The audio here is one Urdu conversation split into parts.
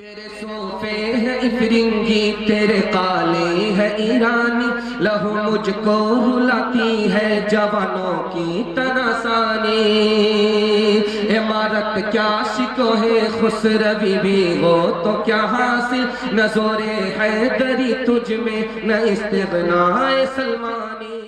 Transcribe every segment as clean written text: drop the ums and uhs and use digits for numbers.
تیرے صوفے ہے افرنگی تیرے قالے ہے ایرانی لہو مجھ کو رلاتی ہے جوانوں کی تناسانی عمارت کیا شکو ہے خسروی بھی ہو تو کیا حاصل نہ زور حیدری تجھ میں نہ استغناء سلمانی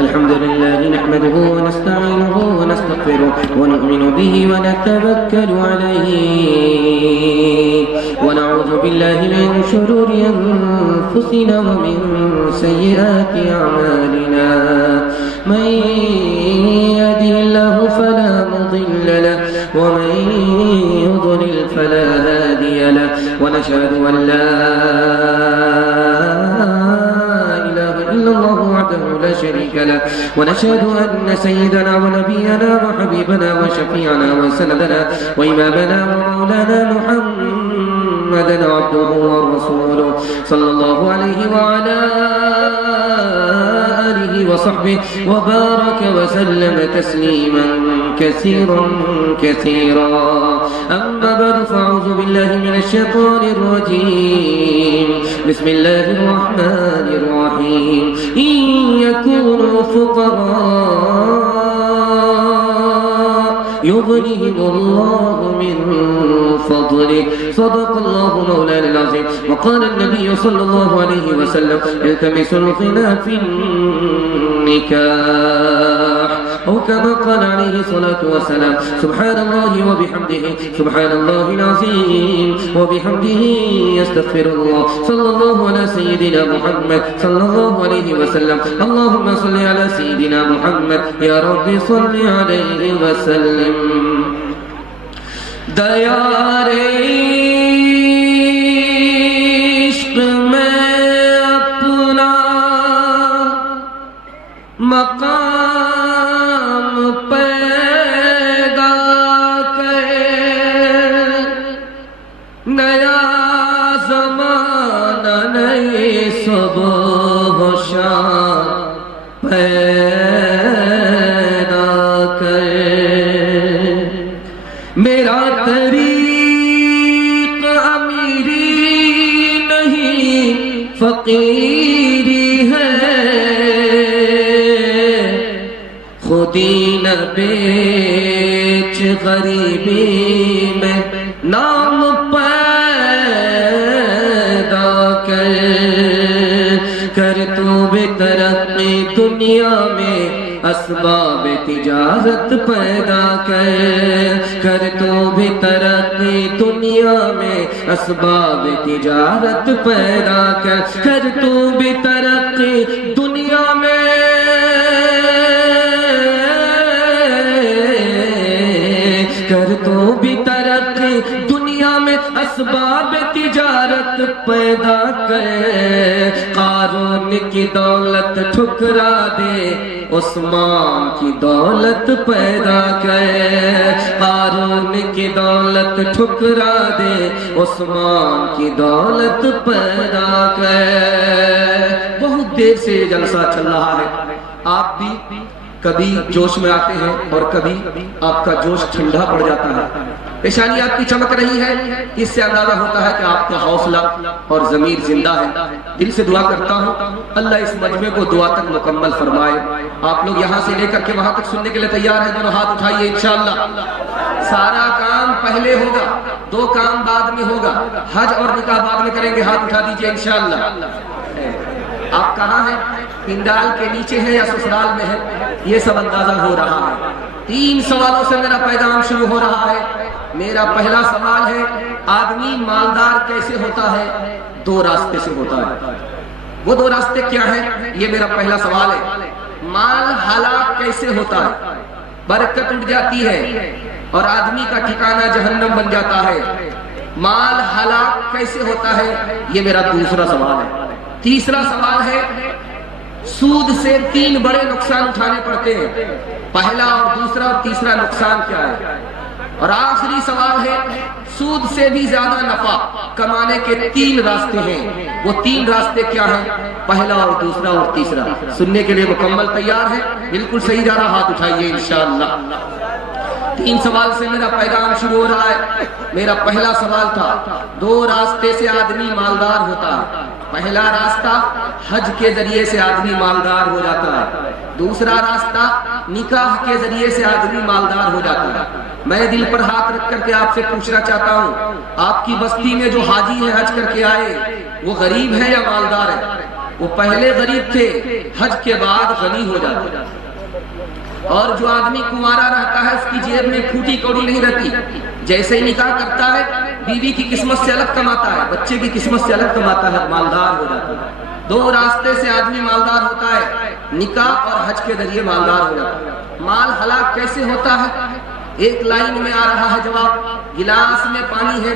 الحمد لله نحمده ونستعينه ونستغفره ونؤمن به ونتوكل عليه ونعوذ بالله من شرور أنفسنا ومن سيئات أعمالنا من يهده الله فلا مضل له ومن يضلل فلا هادي له ونشهد أن لا لا شريك له ونشهد أن سيدنا ونبينا وحبيبنا وشفيعنا وسندنا وإمامنا ومولانا محمدا عبده ورسوله صلى الله عليه وعلى آله وصحبه وبارك وسلم تسليما كثيرا كثيرا أما بعد فأعوذ بالله من الشيطان الرجيم بسم الله الرحمن الرحيم إن يكونوا فقراء يغنيهم الله من فضله صدق الله مولانا العظيم وقال النبي صلى الله عليه وسلم التمسوا الغنى في النكاح أو كما قال عليه الصلاة والسلام سبحان الله وبحمده سبحان الله العظيم وبحمده يستغفر الله صلى الله على سيدنا محمد صلى الله عليه وسلم اللهم صل على سيدنا محمد يا رب صل عليه وسلم دیار عشق میں اپنا مقام پیدا کر نیا زمانہ نئی صبح و شام پیدا کر میرا طریق امیری نہیں فقیری ہے خودی نہ بیچ غریبی میں نام پیدا کر تو بے ترقی دنیا میں اسباب تجارت پیدا کر تو بھی ترقی دنیا میں اسباب تجارت پیدا کر تو بھی ترقی دنیا میں کر تو بھی ترقی دنیا میں اسباب تجارت پیدا کر قارون کی دولت ٹھکرا دے عثمان کی دولت پیدا کر قارون کی دولت ٹھکرا دے عثمان کی دولت پیدا کر بہت دیر سے یہ جلسہ چل رہا ہے آپ بھی کبھی جوش میں آتے ہیں اور کبھی آپ کا جوش ٹھنڈا پڑ جاتا ہے پیشانی آپ کی چمک رہی ہے اس سے اندازہ ہوتا ہے کہ آپ کا حوصلہ اور ضمیر زندہ ہے دل سے دعا کرتا ہوں اللہ اس مجمع کو دعا تک مکمل فرمائے آپ لوگ یہاں سے لے کر کے وہاں تک سننے کے لیے تیار ہیں دونوں ہاتھ اٹھائیے انشاءاللہ سارا کام پہلے ہوگا دو کام بعد میں ہوگا حج اور نکاح بعد میں کریں گے ہاتھ اٹھا دیجئے انشاءاللہ آپ کہاں ہیں پنڈال کے نیچے ہیں یا سسرال میں ہیں یہ سب اندازہ ہو رہا ہے 3 سوالوں سے میرا پیغام شروع ہو رہا ہے میرا پہلا سوال ہے آدمی مالدار کیسے ہوتا ہے 2 راستے سے ہوتا ہے وہ 2 راستے کیا ہیں یہ میرا پہلا سوال ہے مال ہلاک کیسے ہوتا ہے برکت اٹھ جاتی ہے اور آدمی کا ٹھکانہ جہنم بن جاتا ہے مال ہلاک کیسے ہوتا ہے یہ میرا دوسرا سوال ہے تیسرا سوال ہے سود سے 3 بڑے نقصان اٹھانے پڑتے ہیں پہلا اور دوسرا اور تیسرا نقصان کیا ہے اور آخری سوال ہے سود سے بھی زیادہ نفع کمانے کے 3 راستے ہیں وہ 3 راستے کیا ہیں پہلا اور دوسرا اور تیسرا سننے کے لیے مکمل تیار ہے بالکل صحیح جا رہا ہاتھ اٹھائیے انشاءاللہ 3 سوال سے میرا پیغام شروع ہو رہا ہے۔ میرا پہلا سوال تھا، 2 راستے سے آدمی مالدار ہوتا ہے۔ پہلا راستہ حج کے ذریعے سے آدمی مالدار ہو جاتا ہے، دوسرا راستہ نکاح کے ذریعے سے آدمی مالدار ہو جاتا ہے۔ میں دل پر ہاتھ رکھ کر کے آپ سے پوچھنا چاہتا ہوں، آپ کی بستی میں جو حاجی ہیں حج کر کے آئے، وہ غریب ہے یا مالدار ہے؟ وہ پہلے غریب تھے، حج کے بعد غنی ہو جاتے ہیں۔ اور جو آدمی کنوارا رہتا ہے، اس کی جیب میں پھوٹی کوڑی نہیں رہتی، جیسے ہی نکاح کرتا ہے بیوی کی قسمت سے الگ کماتا ہے، بچے کی قسمت سے الگ کماتا ہے، مالدار ہو جاتا ہے۔ 2 راستے سے آدمی مالدار ہوتا ہے، نکاح اور حج کے ذریعے مالدار ہو جاتا ہے۔ مال ہلاک کیسے ہوتا ہے؟ ایک لائن میں آ رہا ہے جواب، گلاس میں پانی ہے،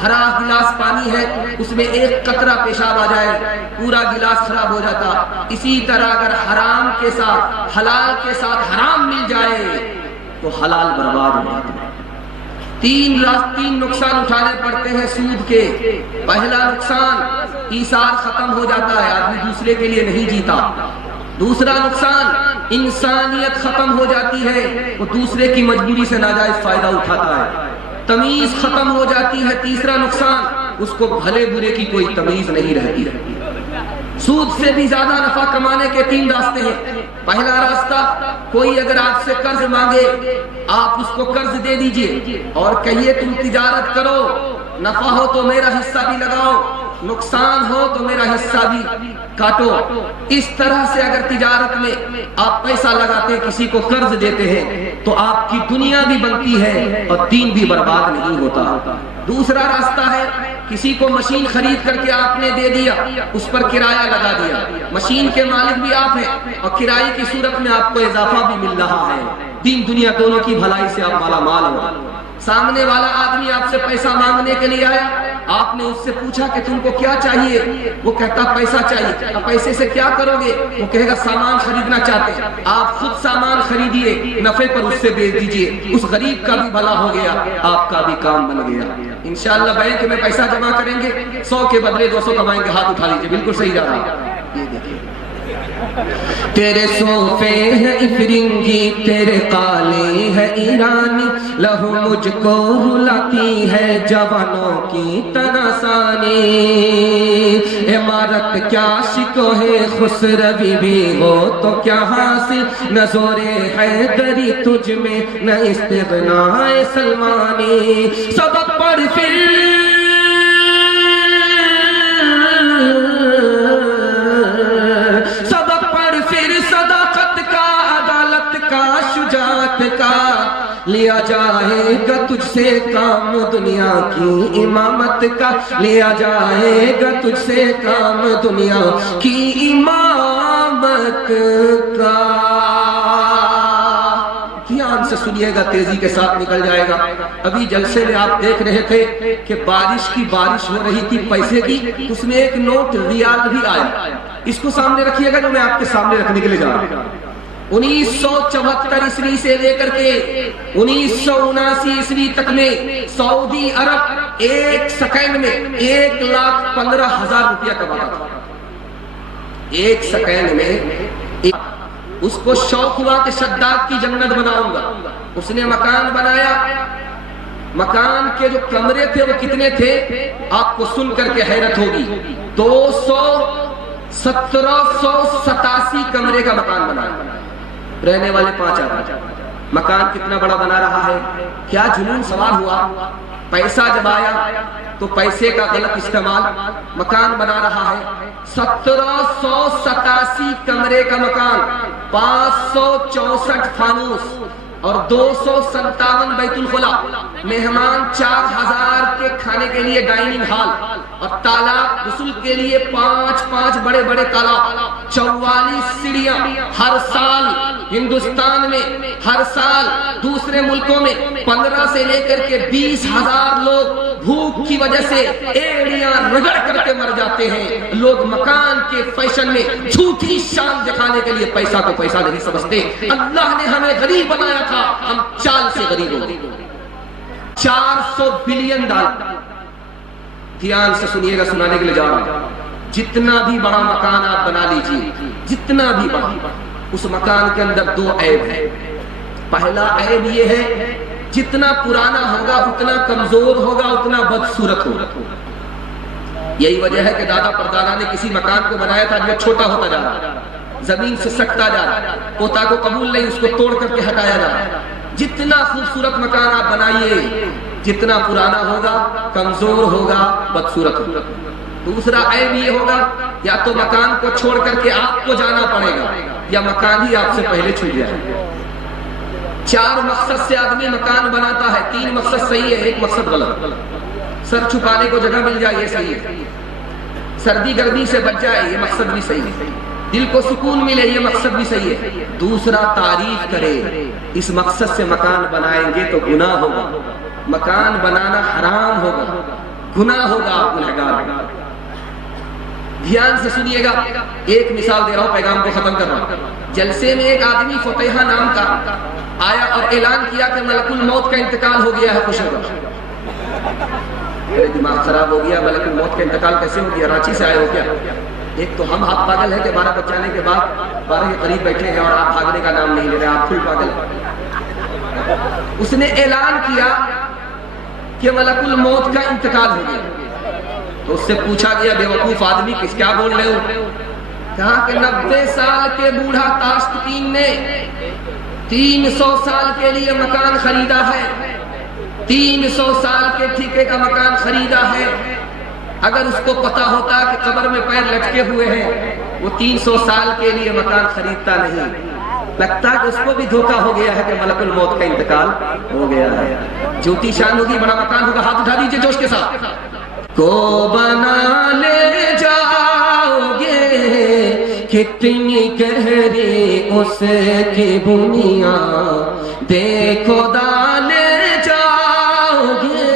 بھرا گلاس پانی ہے، اس میں ایک قطرہ پیشاب آ جائے پورا گلاس خراب ہو جاتا۔ اسی طرح اگر حرام کے ساتھ حلال کے ساتھ حرام مل جائے تو حلال برباد ہو جاتا ہے۔ 3 نقصان اٹھانے پڑتے ہیں سود کے۔ پہلا نقصان، ایثار ختم ہو جاتا ہے، آدمی دوسرے کے لیے نہیں جیتا۔ دوسرا نقصان، انسانیت ختم ہو جاتی ہے، وہ دوسرے کی مجبوری سے ناجائز فائدہ اٹھاتا ہے۔ تمیز ختم ہو جاتی ہے۔ تیسرا نقصان، اس کو بھلے برے کی کوئی تمیز نہیں رہتی۔ سود سے بھی زیادہ نفع کمانے کے 3 راستے ہیں۔ پہلا راستہ، کوئی اگر آپ سے قرض مانگے، آپ اس کو قرض دے دیجئے اور کہیے تم تجارت کرو، نفع ہو تو میرا حصہ بھی لگاؤ، نقصان ہو تو میرا حصہ بھی کاٹو۔ اس طرح سے اگر تجارت میں آپ پیسہ لگاتے، کسی کو قرض دیتے ہیں، تو آپ کی دنیا بھی بنتی ہے اور دین بھی برباد نہیں ہوتا۔ دوسرا راستہ ہے، کسی کو مشین خرید کر کے آپ نے دے دیا، اس پر کرایہ لگا دیا، مشین کے مالک بھی آپ ہیں اور کرائے کی صورت میں آپ کو اضافہ بھی مل رہا ہے، دین دنیا دونوں کی بھلائی سے آپ مالا مال ہو۔ سامنے والا آدمی آپ سے پیسہ مانگنے کے لیے آیا، آپ نے اس سے پوچھا کہ تم کو کیا چاہیے؟ وہ کہتا پیسہ چاہیے۔ اب پیسے سے کیا کرو گے؟ وہ کہے گا سامان خریدنا چاہتے ہیں۔ آپ خود سامان خریدیے، نفع پر اس سے بیچ دیجئے، اس غریب کا بھی بھلا ہو گیا، آپ کا بھی کام بن گیا۔ انشاءاللہ بینک میں پیسہ جمع کریں گے، 100 کے بدلے 200 کمائیں گے۔ ہاتھ اٹھا لیجئے، بالکل صحیح جا رہا ہے۔ یہ دیکھیے، تیرے صوفے ہے افرنگی، تیرے قالے ہے ایرانی، لہو مجھ کو رلاتی ہے جوانوں کی تناسانی۔ عمارت کیا شکو ہے خسروی بھی ہو تو کیا حاصل، نہ زور حیدری تجھ میں نہ استغناء سلمانی۔ سبق پڑھ پھر لیا جائے گا تجھ سے کام دنیا کی امامت کا، لیا جائے گا تجھ سے کام دنیا کی امامت کا۔ دھیان سے سنیے گا، تیزی کے ساتھ نکل جائے گا۔ ابھی جلسے میں آپ دیکھ رہے تھے کہ بارش کی بارش ہو رہی تھی پیسے کی، اس میں ایک نوٹ ریال بھی آیا۔ اس کو سامنے رکھیے گا جو میں آپ کے سامنے رکھنے کے لیے جا رہا ہوں۔ 1974 عیسوی سے لے کر کے 1979 عیسوی تک میں سعودی عرب 1 سیکنڈ میں 1,15,000 روپیہ کماتا تھا۔ 1 سیکنڈ میں اس کو شوق ہوا کہ شداد کی جنت بناؤں گا، اس نے مکان بنایا۔ مکان کے جو کمرے تھے وہ کتنے تھے آپ کو سن کر کے حیرت ہوگی، 1787 کمرے کا مکان بنایا، رہنے والے 5 آدمی۔ مکان کتنا بڑا بنا رہا ہے، کیا جنون سوار ہوا۔ پیسہ جب آیا تو پیسے کا غلط استعمال، مکان بنا رہا ہے 1787 کمرے کا مکان، 564 فانوس اور 257 بیت الخلا، مہمان 4000 کے کھانے کے لیے ڈائننگ ہال، اور تالاب غسل کے لیے 5 بڑے بڑے تالاب، 44 سیڑھیاں۔ ہر سال ہندوستان میں، ہر سال دوسرے ملکوں میں 15 سے لے کر کے 20,000 لوگ بھوک کی وجہ سے ایڑیاں رگڑ کر کے مر جاتے ہیں۔ لوگ مکان کے فیشن میں جھوٹی شان دکھانے کے لیے پیسہ کو پیسہ نہیں سمجھتے۔ اللہ نے ہمیں غریب بنایا تھا، ہم چال سے غریب ہو گئے۔ 400 بلین ڈالر۔ دھیان سے سنیے گا، سنانے کے لیے جا رہا ہوں۔ جتنا بھی بڑا مکان آپ بنا لیجیے، جتنا بھی بڑا، اس مکان کے اندر 2 عیب ہیں۔ پہلا عیب یہ ہے، جتنا پرانا ہوگا اتنا کمزور ہوگا، اتنا بدصورت ہوگا۔ یہی وجہ ہے کہ دادا پردادا نے کسی مکان کو بنایا تھا جو چھوٹا ہوتا جا رہا، زمین سے سکتا جا رہا، پوتا کو قبول نہیں، اس کو توڑ کر کے ہٹایا جا رہا۔ جتنا خوبصورت مکان آپ بنائیے، جتنا پرانا ہوگا کمزور ہوگا، بدصورت ہوگا۔ دوسرا عیب یہ ہوگا یا تو مکان کو چھوڑ کر کے آپ کو جانا پڑے گا یا مکان ہی آپ سے پہلے چھوٹ جائے گا۔ 4 مقصد سے آدمی مکان بناتا ہے، 3 مقصد صحیح ہے، 1 مقصد غلط۔ سر چھپانے کو جگہ مل جائے یہ صحیح ہے، سردی گرمی سے بچ جائے یہ مقصد بھی صحیح ہے، دل کو سکون ملے یہ مقصد بھی صحیح ہے۔ دوسرا تعریف کرے، اس مقصد سے مکان بنائیں گے تو گناہ ہوگا، مکان بنانا حرام ہوگا، گناہ ہوگا، آپ گنہگار ہیں۔ دھیان سے سنیے گا، ایک مثال دے رہا ہوں، پیغام کو ختم کر رہا ہوں۔ جلسے میں ایک آدمی فتحہ نام کا آیا اور اعلان کیا کہ ملک الموت کا انتقال ہو گیا ہے، خوش ہو گیا۔ میرے دماغ خراب ہو گیا، ملک الموت کا انتقال کیسے ہو گیا؟ رانچی سے آئے ہو کیا؟ ایک تو ہم آپ پاگل ہیں کہ 12 بج جانے کے بعد 12 کے قریب بیٹھے ہیں اور آپ بھاگنے کا نام نہیں لے رہے، آپ پھر پاگل ہیں۔ اس نے اعلان کیا کہ ملک الموت کا انتقال ہو گیا، تو اس سے پوچھا گیا بے وقوف آدمی کس کیا بول رہے ہو؟ کہا کہ 90 سال کے بوڑھا تاشقین نے 300 سال کے لیے مکان خریدا ہے، 300 سال کے ٹھیکے کا مکان خریدا ہے۔ اگر اس کو پتا ہوتا کہ قبر میں پیر لٹکے ہوئے ہیں، وہ 300 سال کے لیے مکان خریدتا نہیں۔ لگتا ہے کہ اس کو بھی دھوکہ ہو گیا ہے کہ ملک الموت کا انتقال ہو گیا ہے۔ جھوٹی شان ہوگی، بڑا مکان ہوگا، ہاتھ اٹھا دیجئے جوش کے ساتھ۔ کو بنا لے جاؤ گے کتنی گہری اس کی بنیاد، دیکھو ڈالے جاؤ گے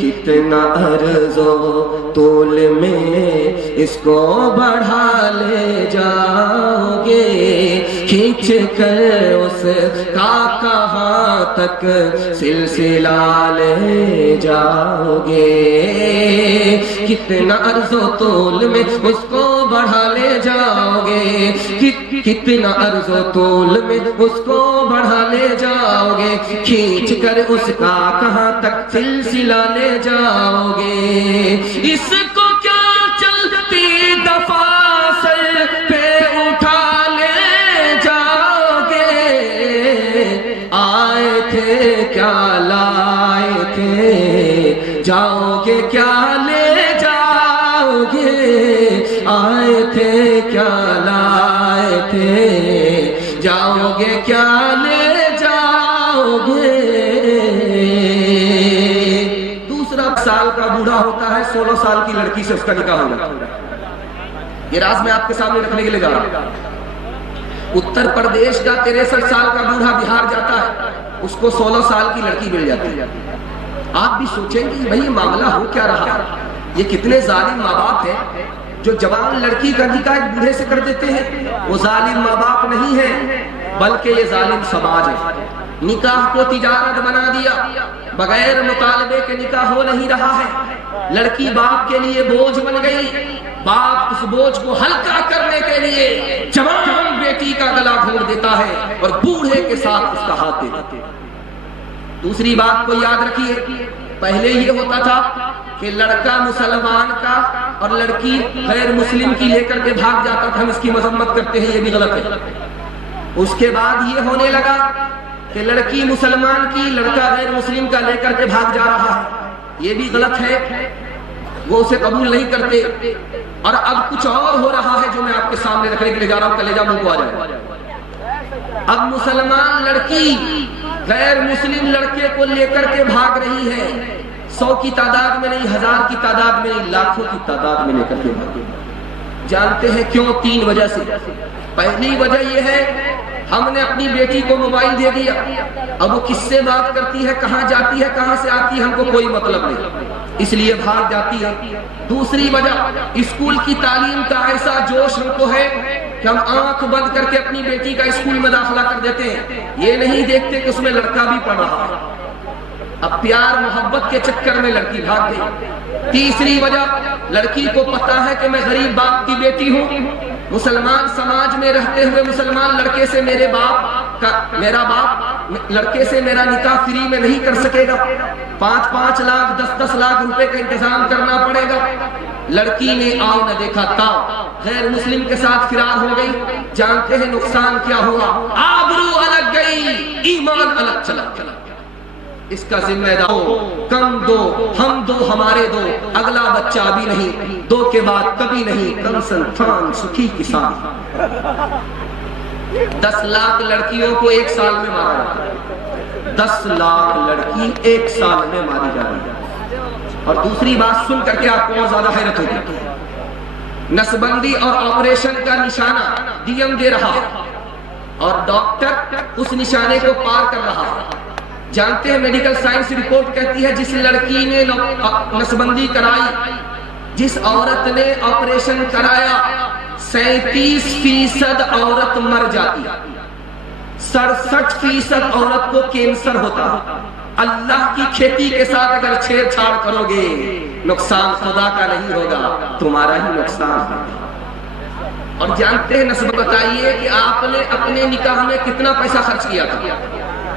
کتنا عرض و طول میں اس کو بڑھا لے جاؤ گے، کھینچ کر اس کا کہاں تک سلسلہ لے جاؤ گے، کتنا عرض و طول میں اس کو بڑھا لے جاؤ گے، کتنا عرض و طول میں اس کو بڑھا لے جاؤ گے، کھینچ کر اس کا کہاں تک سلسلہ لے جاؤ گے۔ اس کو کیا چلتی دفعہ سر پہ اٹھا لے جاؤ گے، آئے تھے کیا لائے تھے، جاؤ گے کیا لے جاؤ گے، آئے تھے کیا لائے تھے، جاؤ گے کیا لے جاؤ گے۔ سال کا بوڑھا ہوتا ہے، 16 سال کی لڑکی سے اس کا نکاح ہوگا۔ یہ راز میں آپ کے سامنے رکھنے کے لیے جا رہا ہوں۔ اتر پردیش کا 63 سال کا بوڑھا بہار جاتا ہے، اس کو 16 سال کی لڑکی مل جاتی ہے۔ آپ بھی سوچیں گے بھئی یہ معاملہ ہو کیا رہا ہے، یہ کتنے ظالم ماں باپ ہیں جو جوان لڑکی کا نکاح ایک بوڑھے سے کر دیتے ہیں۔ وہ ظالم ماں باپ نہیں ہے بلکہ یہ ظالم سماج ہے۔ نکاح کو تجارت بنا دیا، بغیر مطالبے کے نکاح ہو نہیں رہا ہے۔ لڑکی باپ کے لیے بوجھ بن گئی، باپ اس بوجھ کو ہلکا کرنے کے لیے جوان بیٹی کا گلا گھونٹ دیتا ہے اور بوڑھے کے ساتھ اس کا ہاتھ دیتا ہے۔ دوسری بات کو یاد رکھیے، پہلے یہ ہوتا تھا کہ لڑکا مسلمان کا اور لڑکی غیر مسلم کی لے کر کے بھاگ جاتا تھا، ہم اس کی مذمت کرتے ہیں، یہ بھی غلط ہے۔ اس کے بعد یہ ہونے لگا کہ لڑکی مسلمان کی، لڑکا غیر مسلم کا لے کر کے بھاگ جا رہا ہے، یہ بھی غلط ہے، وہ اسے قبول نہیں کرتے۔ اور اب کچھ اور ہو رہا ہے جو میں آپ کے سامنے رکھنے کے لیے جا رہا ہوں، کلیجہ منہ کو آ جائے۔ اب مسلمان لڑکی غیر مسلم لڑکے کو لے کر کے بھاگ رہی ہے، 100 کی تعداد میں نہیں، 1000 کی تعداد میں نہیں، لاکھوں کی تعداد میں لے کر کے بھاگے۔ جانتے ہیں کیوں؟ 3 وجہ سے۔ پہلی وجہ یہ ہے ہم نے اپنی بیٹی کو موبائل دے دیا، اب وہ کس سے بات کرتی ہے، کہاں جاتی ہے، کہاں سے آتی ہے، ہم کو کوئی مطلب نہیں، اس لیے بھاگ جاتی ہے۔ دوسری وجہ، اسکول کی تعلیم کا ایسا جوش ہم کو ہے کہ ہم آنکھ بند کر کے اپنی بیٹی کا اسکول میں داخلہ کر دیتے ہیں، یہ نہیں دیکھتے کہ اس میں لڑکا بھی پڑھ رہا ہے۔ اب پیار محبت کے چکر میں لڑکی بھاگ گئی۔ تیسری وجہ، لڑکی کو پتا ہے کہ میں غریب باپ کی بیٹی ہوں، مسلمان سماج میں رہتے ہوئے مسلمان لڑکے سے میرے باپ میرا باپ لڑکے سے میرا نکاح فری میں نہیں کر سکے گا، 5-5 لاکھ 10-10 لاکھ روپے کا انتظام کرنا پڑے گا۔ لڑکی نے آؤ نہ دیکھا تاؤ، غیر مسلم کے ساتھ فرار ہو گئی۔ جانتے ہیں نقصان کیا ہوا؟ آبرو الگ گئی، ایمان الگ چلا۔ اس کا ذمہ دار کم دو، ہم دو، ہمارے دو، اگلا بچہ بھی نہیں، دو کے بعد کبھی نہیں، کم سنتان سکھی کسان۔ 10 لاکھ لڑکیوں کو 1 سال میں مارا جاتا ہے، 10 لاکھ لڑکی 1 سال میں ماری جا رہی ہے۔ اور دوسری بات سن کر کے آپ کو اور زیادہ حیرت ہوگی، نسبندی اور آپریشن کا نشانہ ڈی ایم دے رہا اور ڈاکٹر اس نشانے کو پار کر رہا۔ جانتے ہیں میڈیکل سائنس رپورٹ کہتی ہے جس لڑکی نے نسبندی کرائی، جس عورت نے آپریشن کرایا، 37% عورت مر جاتی، 67% عورت کو کینسر ہوتا۔ اللہ کی کھیتی کے ساتھ اگر چھیڑ چھاڑ کرو گے، نقصان خدا کا نہیں ہوگا، تمہارا ہی نقصان ہے۔ اور جانتے ہیں نسب بتائیے کہ آپ نے اپنے نکاح میں کتنا پیسہ خرچ کیا تھا؟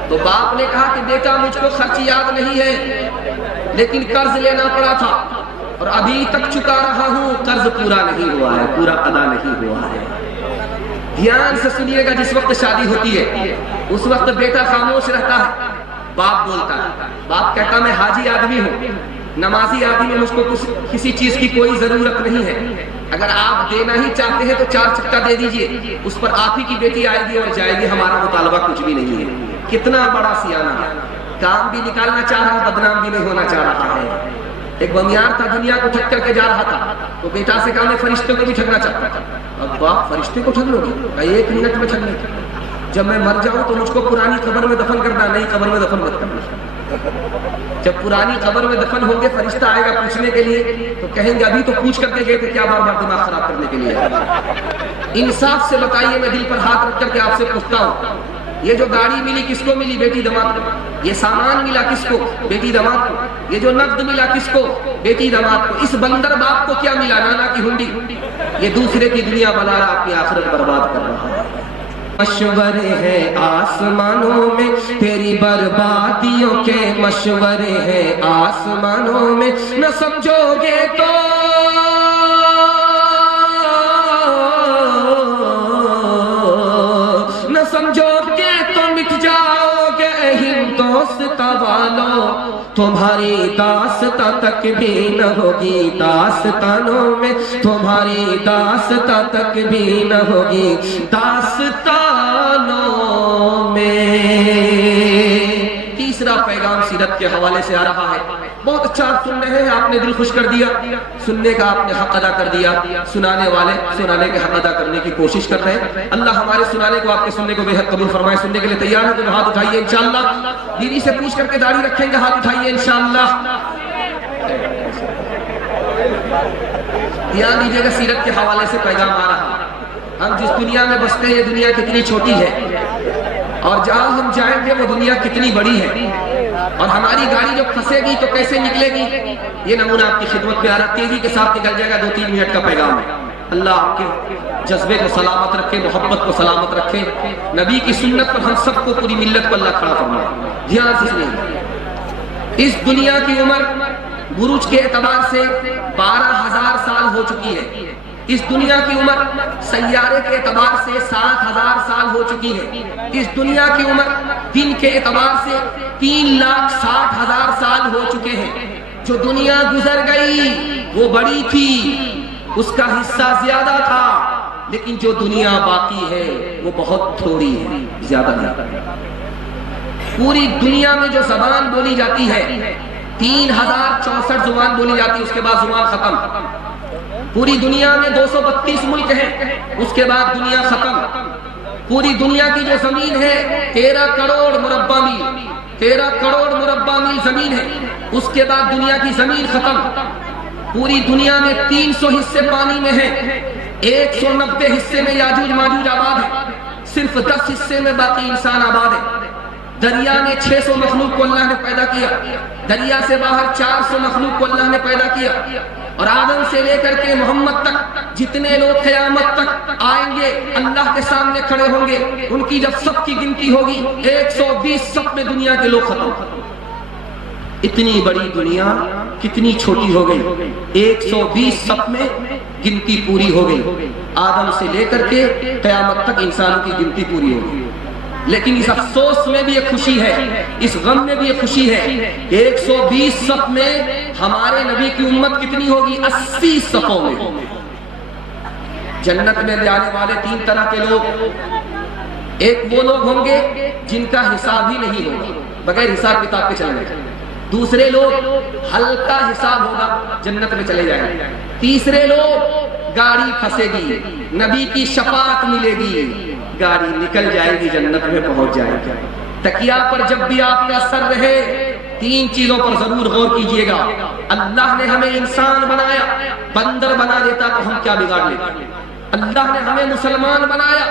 تو باپ نے کہا کہ بیٹا مجھ کو خرچ یاد نہیں ہے، لیکن قرض لینا پڑا تھا اور ابھی تک چکا رہا ہوں، قرض پورا نہیں ہوا ہے، پورا ادا نہیں ہوا ہے۔ دھیان سے سنیے گا، جس وقت شادی ہوتی ہے اس وقت بیٹا خاموش رہتا ہے، باپ بولتا ہے، باپ کہتا میں حاجی آدمی ہوں، نمازی آدمی ہوں، مجھ کو کسی چیز کی کوئی ضرورت نہیں ہے، اگر آپ دینا ہی چاہتے ہیں تو 4 چکا دے دیجئے، اس پر آپ ہی کی بیٹی آئے گی اور جائے گی، ہمارا مطالبہ کچھ بھی نہیں ہے۔ کتنا بڑا سیانہ ہے، کام بھی نکالنا چاہ رہا ہے، بدنام بھی نہیں ہونا چاہ رہا ہے۔ ایک بمیار تھا، دنیا کو ٹھگ کر کے جا رہا تھا، تو بیٹا سے کہا میں فرشتوں کو بھی ٹھگنا چاہتا تھا۔ اب باپ فرشتے کو ٹھگ لو گے؟ کہا 1 منٹ میں ٹھگ لیں، جب میں مر جاؤں تو مجھ کو پرانی قبر میں دفن کرنا، نئی قبر میں دفن مت کرنا۔ جب پرانی قبر میں دفن ہوگے فرشتہ آئے گا پوچھنے کے لیے، تو کہیں گے ابھی تو پوچھ کر کے گئے تھے، کیا بار بار دماغ خراب کرنے کے لیے؟ انصاف سے بتائیے، میں دل پر ہاتھ رکھ کر کے آپ سے پوچھتا ہوں، یہ جو گاڑی ملی کس کو ملی؟ بیٹی داماد کو۔ یہ سامان ملا کس کو؟ بیٹی داماد کو۔ یہ جو نقد ملا کس کو؟ بیٹی داماد کو۔ اس بندر باپ کو کیا ملا؟ نانا کی ہنڈی۔ یہ دوسرے کی دنیا بنا رہا، اپنی آخرت برباد کر رہا ہے۔ مشورے ہیں آسمانوں میں تیری بربادیوں کے، مشورے ہیں آسمانوں میں، نہ سمجھو گے تو نہ سمجھو گے تو مٹ جاؤ گے، ہند دوستہ والو تمہاری داستاں تک بھی نہ ہوگی، داستانوں میں تمہاری داستاں تک بھی نہ ہوگی، داستانوں میں۔ تیسرا پیغام سیرت کے حوالے سے آ رہا ہے، بہت اچھا آپ سن رہے ہیں، آپ نے دل خوش کر دیا، سننے کا آپ نے حق ادا کر دیا، سنانے والے سنانے کے حق ادا کرنے کی کوشش کر رہے ہیں۔ اللہ ہمارے سنانے کو، آپ کے سننے کو بے حد قبول فرمائے۔ سننے کے لیے تیار ہے تو ہاتھ اٹھائیے انشاءاللہ۔ بیوی سے پوچھ کر کے داڑھی رکھیں گے، ہاتھ اٹھائیے انشاءاللہ۔ دھیان دیجیے گا، سیرت کے حوالے سے پیغام آ رہا ہے۔ ہم جس دنیا میں بستے ہیں یہ دنیا کتنی چھوٹی ہے، اور جہاں ہم جائیں گے وہ دنیا کتنی بڑی ہے، اور ہماری گاڑی جو پھنسے گی تو کیسے نکلے گی، یہ نمونہ آپ کی خدمت میں آ رہا، تیزی کے ساتھ نکل جائے گا، 2-3 منٹ کا پیغام ہے۔ اللہ آپ کے جذبے کو سلامت رکھے، محبت کو سلامت رکھے، نبی کی سنت پر ہم سب کو، پوری ملت کو اللہ کھڑا فرمائے۔ دھیان سے سنیے، اس دنیا کی عمر بروج کے اعتبار سے 12,000 سال ہو چکی ہے، اس دنیا کی عمر سیارے کے اعتبار سے 7,000 سال ہو چکی ہے، اس دنیا کی عمر دن کے اعتبار سے 3,60,000 سال ہو چکے ہیں۔ جو دنیا گزر گئی وہ بڑی تھی، اس کا حصہ زیادہ تھا، لیکن جو دنیا باقی ہے وہ بہت تھوڑی ہے، زیادہ نہیں۔ پوری دنیا میں جو زبان بولی جاتی ہے 3,064 زبان بولی جاتی ہے، اس کے بعد زبان ختم۔ پوری دنیا میں 232 ملک ہیں، اس کے بعد دنیا ختم۔ پوری دنیا کی جو زمین ہے 13 کروڑ مربع میل، 13 کروڑ مربع میل زمین ہے، اس کے بعد دنیا کی زمین ختم۔ پوری دنیا میں 300 حصے پانی میں ہیں، 190 حصے میں یاجوج ماجوج آباد ہے، صرف 10 حصے میں باقی انسان آباد ہے۔ دریا میں 600 مخلوق کو اللہ نے پیدا کیا، دریا سے باہر 400 مخلوق کو اللہ نے پیدا کیا۔ اور آدم سے لے کر کے محمد تک جتنے لوگ قیامت تک آئیں گے اللہ کے سامنے کھڑے ہوں گے، ان کی جب سب کی گنتی ہوگی 120 صف میں دنیا کے لوگ ختم۔ اتنی بڑی دنیا کتنی چھوٹی ہو گئی، 120 صف میں گنتی پوری ہو گئی، آدم سے لے کر کے قیامت تک انسانوں کی گنتی پوری ہو گئی۔ لیکن اس افسوس میں بھی ایک خوشی ہے، اس غم میں بھی ایک خوشی ہے کہ 120 صف میں ہمارے نبی کی امت کتنی ہوگی؟ 80 صفوں میں۔ جنت میں جانے والے 3 طرح کے لوگ، ایک وہ لوگ ہوں گے جن کا حساب ہی نہیں ہوگا، بغیر حساب کتاب کے چلنے کا۔ دوسرے لوگ ہلکا حساب ہوگا، جنت میں چلے جائیں گے۔ تیسرے لوگ گاڑی پھنسے گی، نبی کی شفاعت ملے گی، گاڑی نکل جائے گی، جنت میں پہنچ جائے گی۔ تکیہ پر جب بھی آپ کا سر رہے 3 چیزوں پر ضرور غور کیجئے گا۔ اللہ نے ہمیں انسان بنایا، بندر بنا دیتا تو ہم کیا بگاڑ لیتے؟ اللہ نے ہمیں مسلمان بنایا،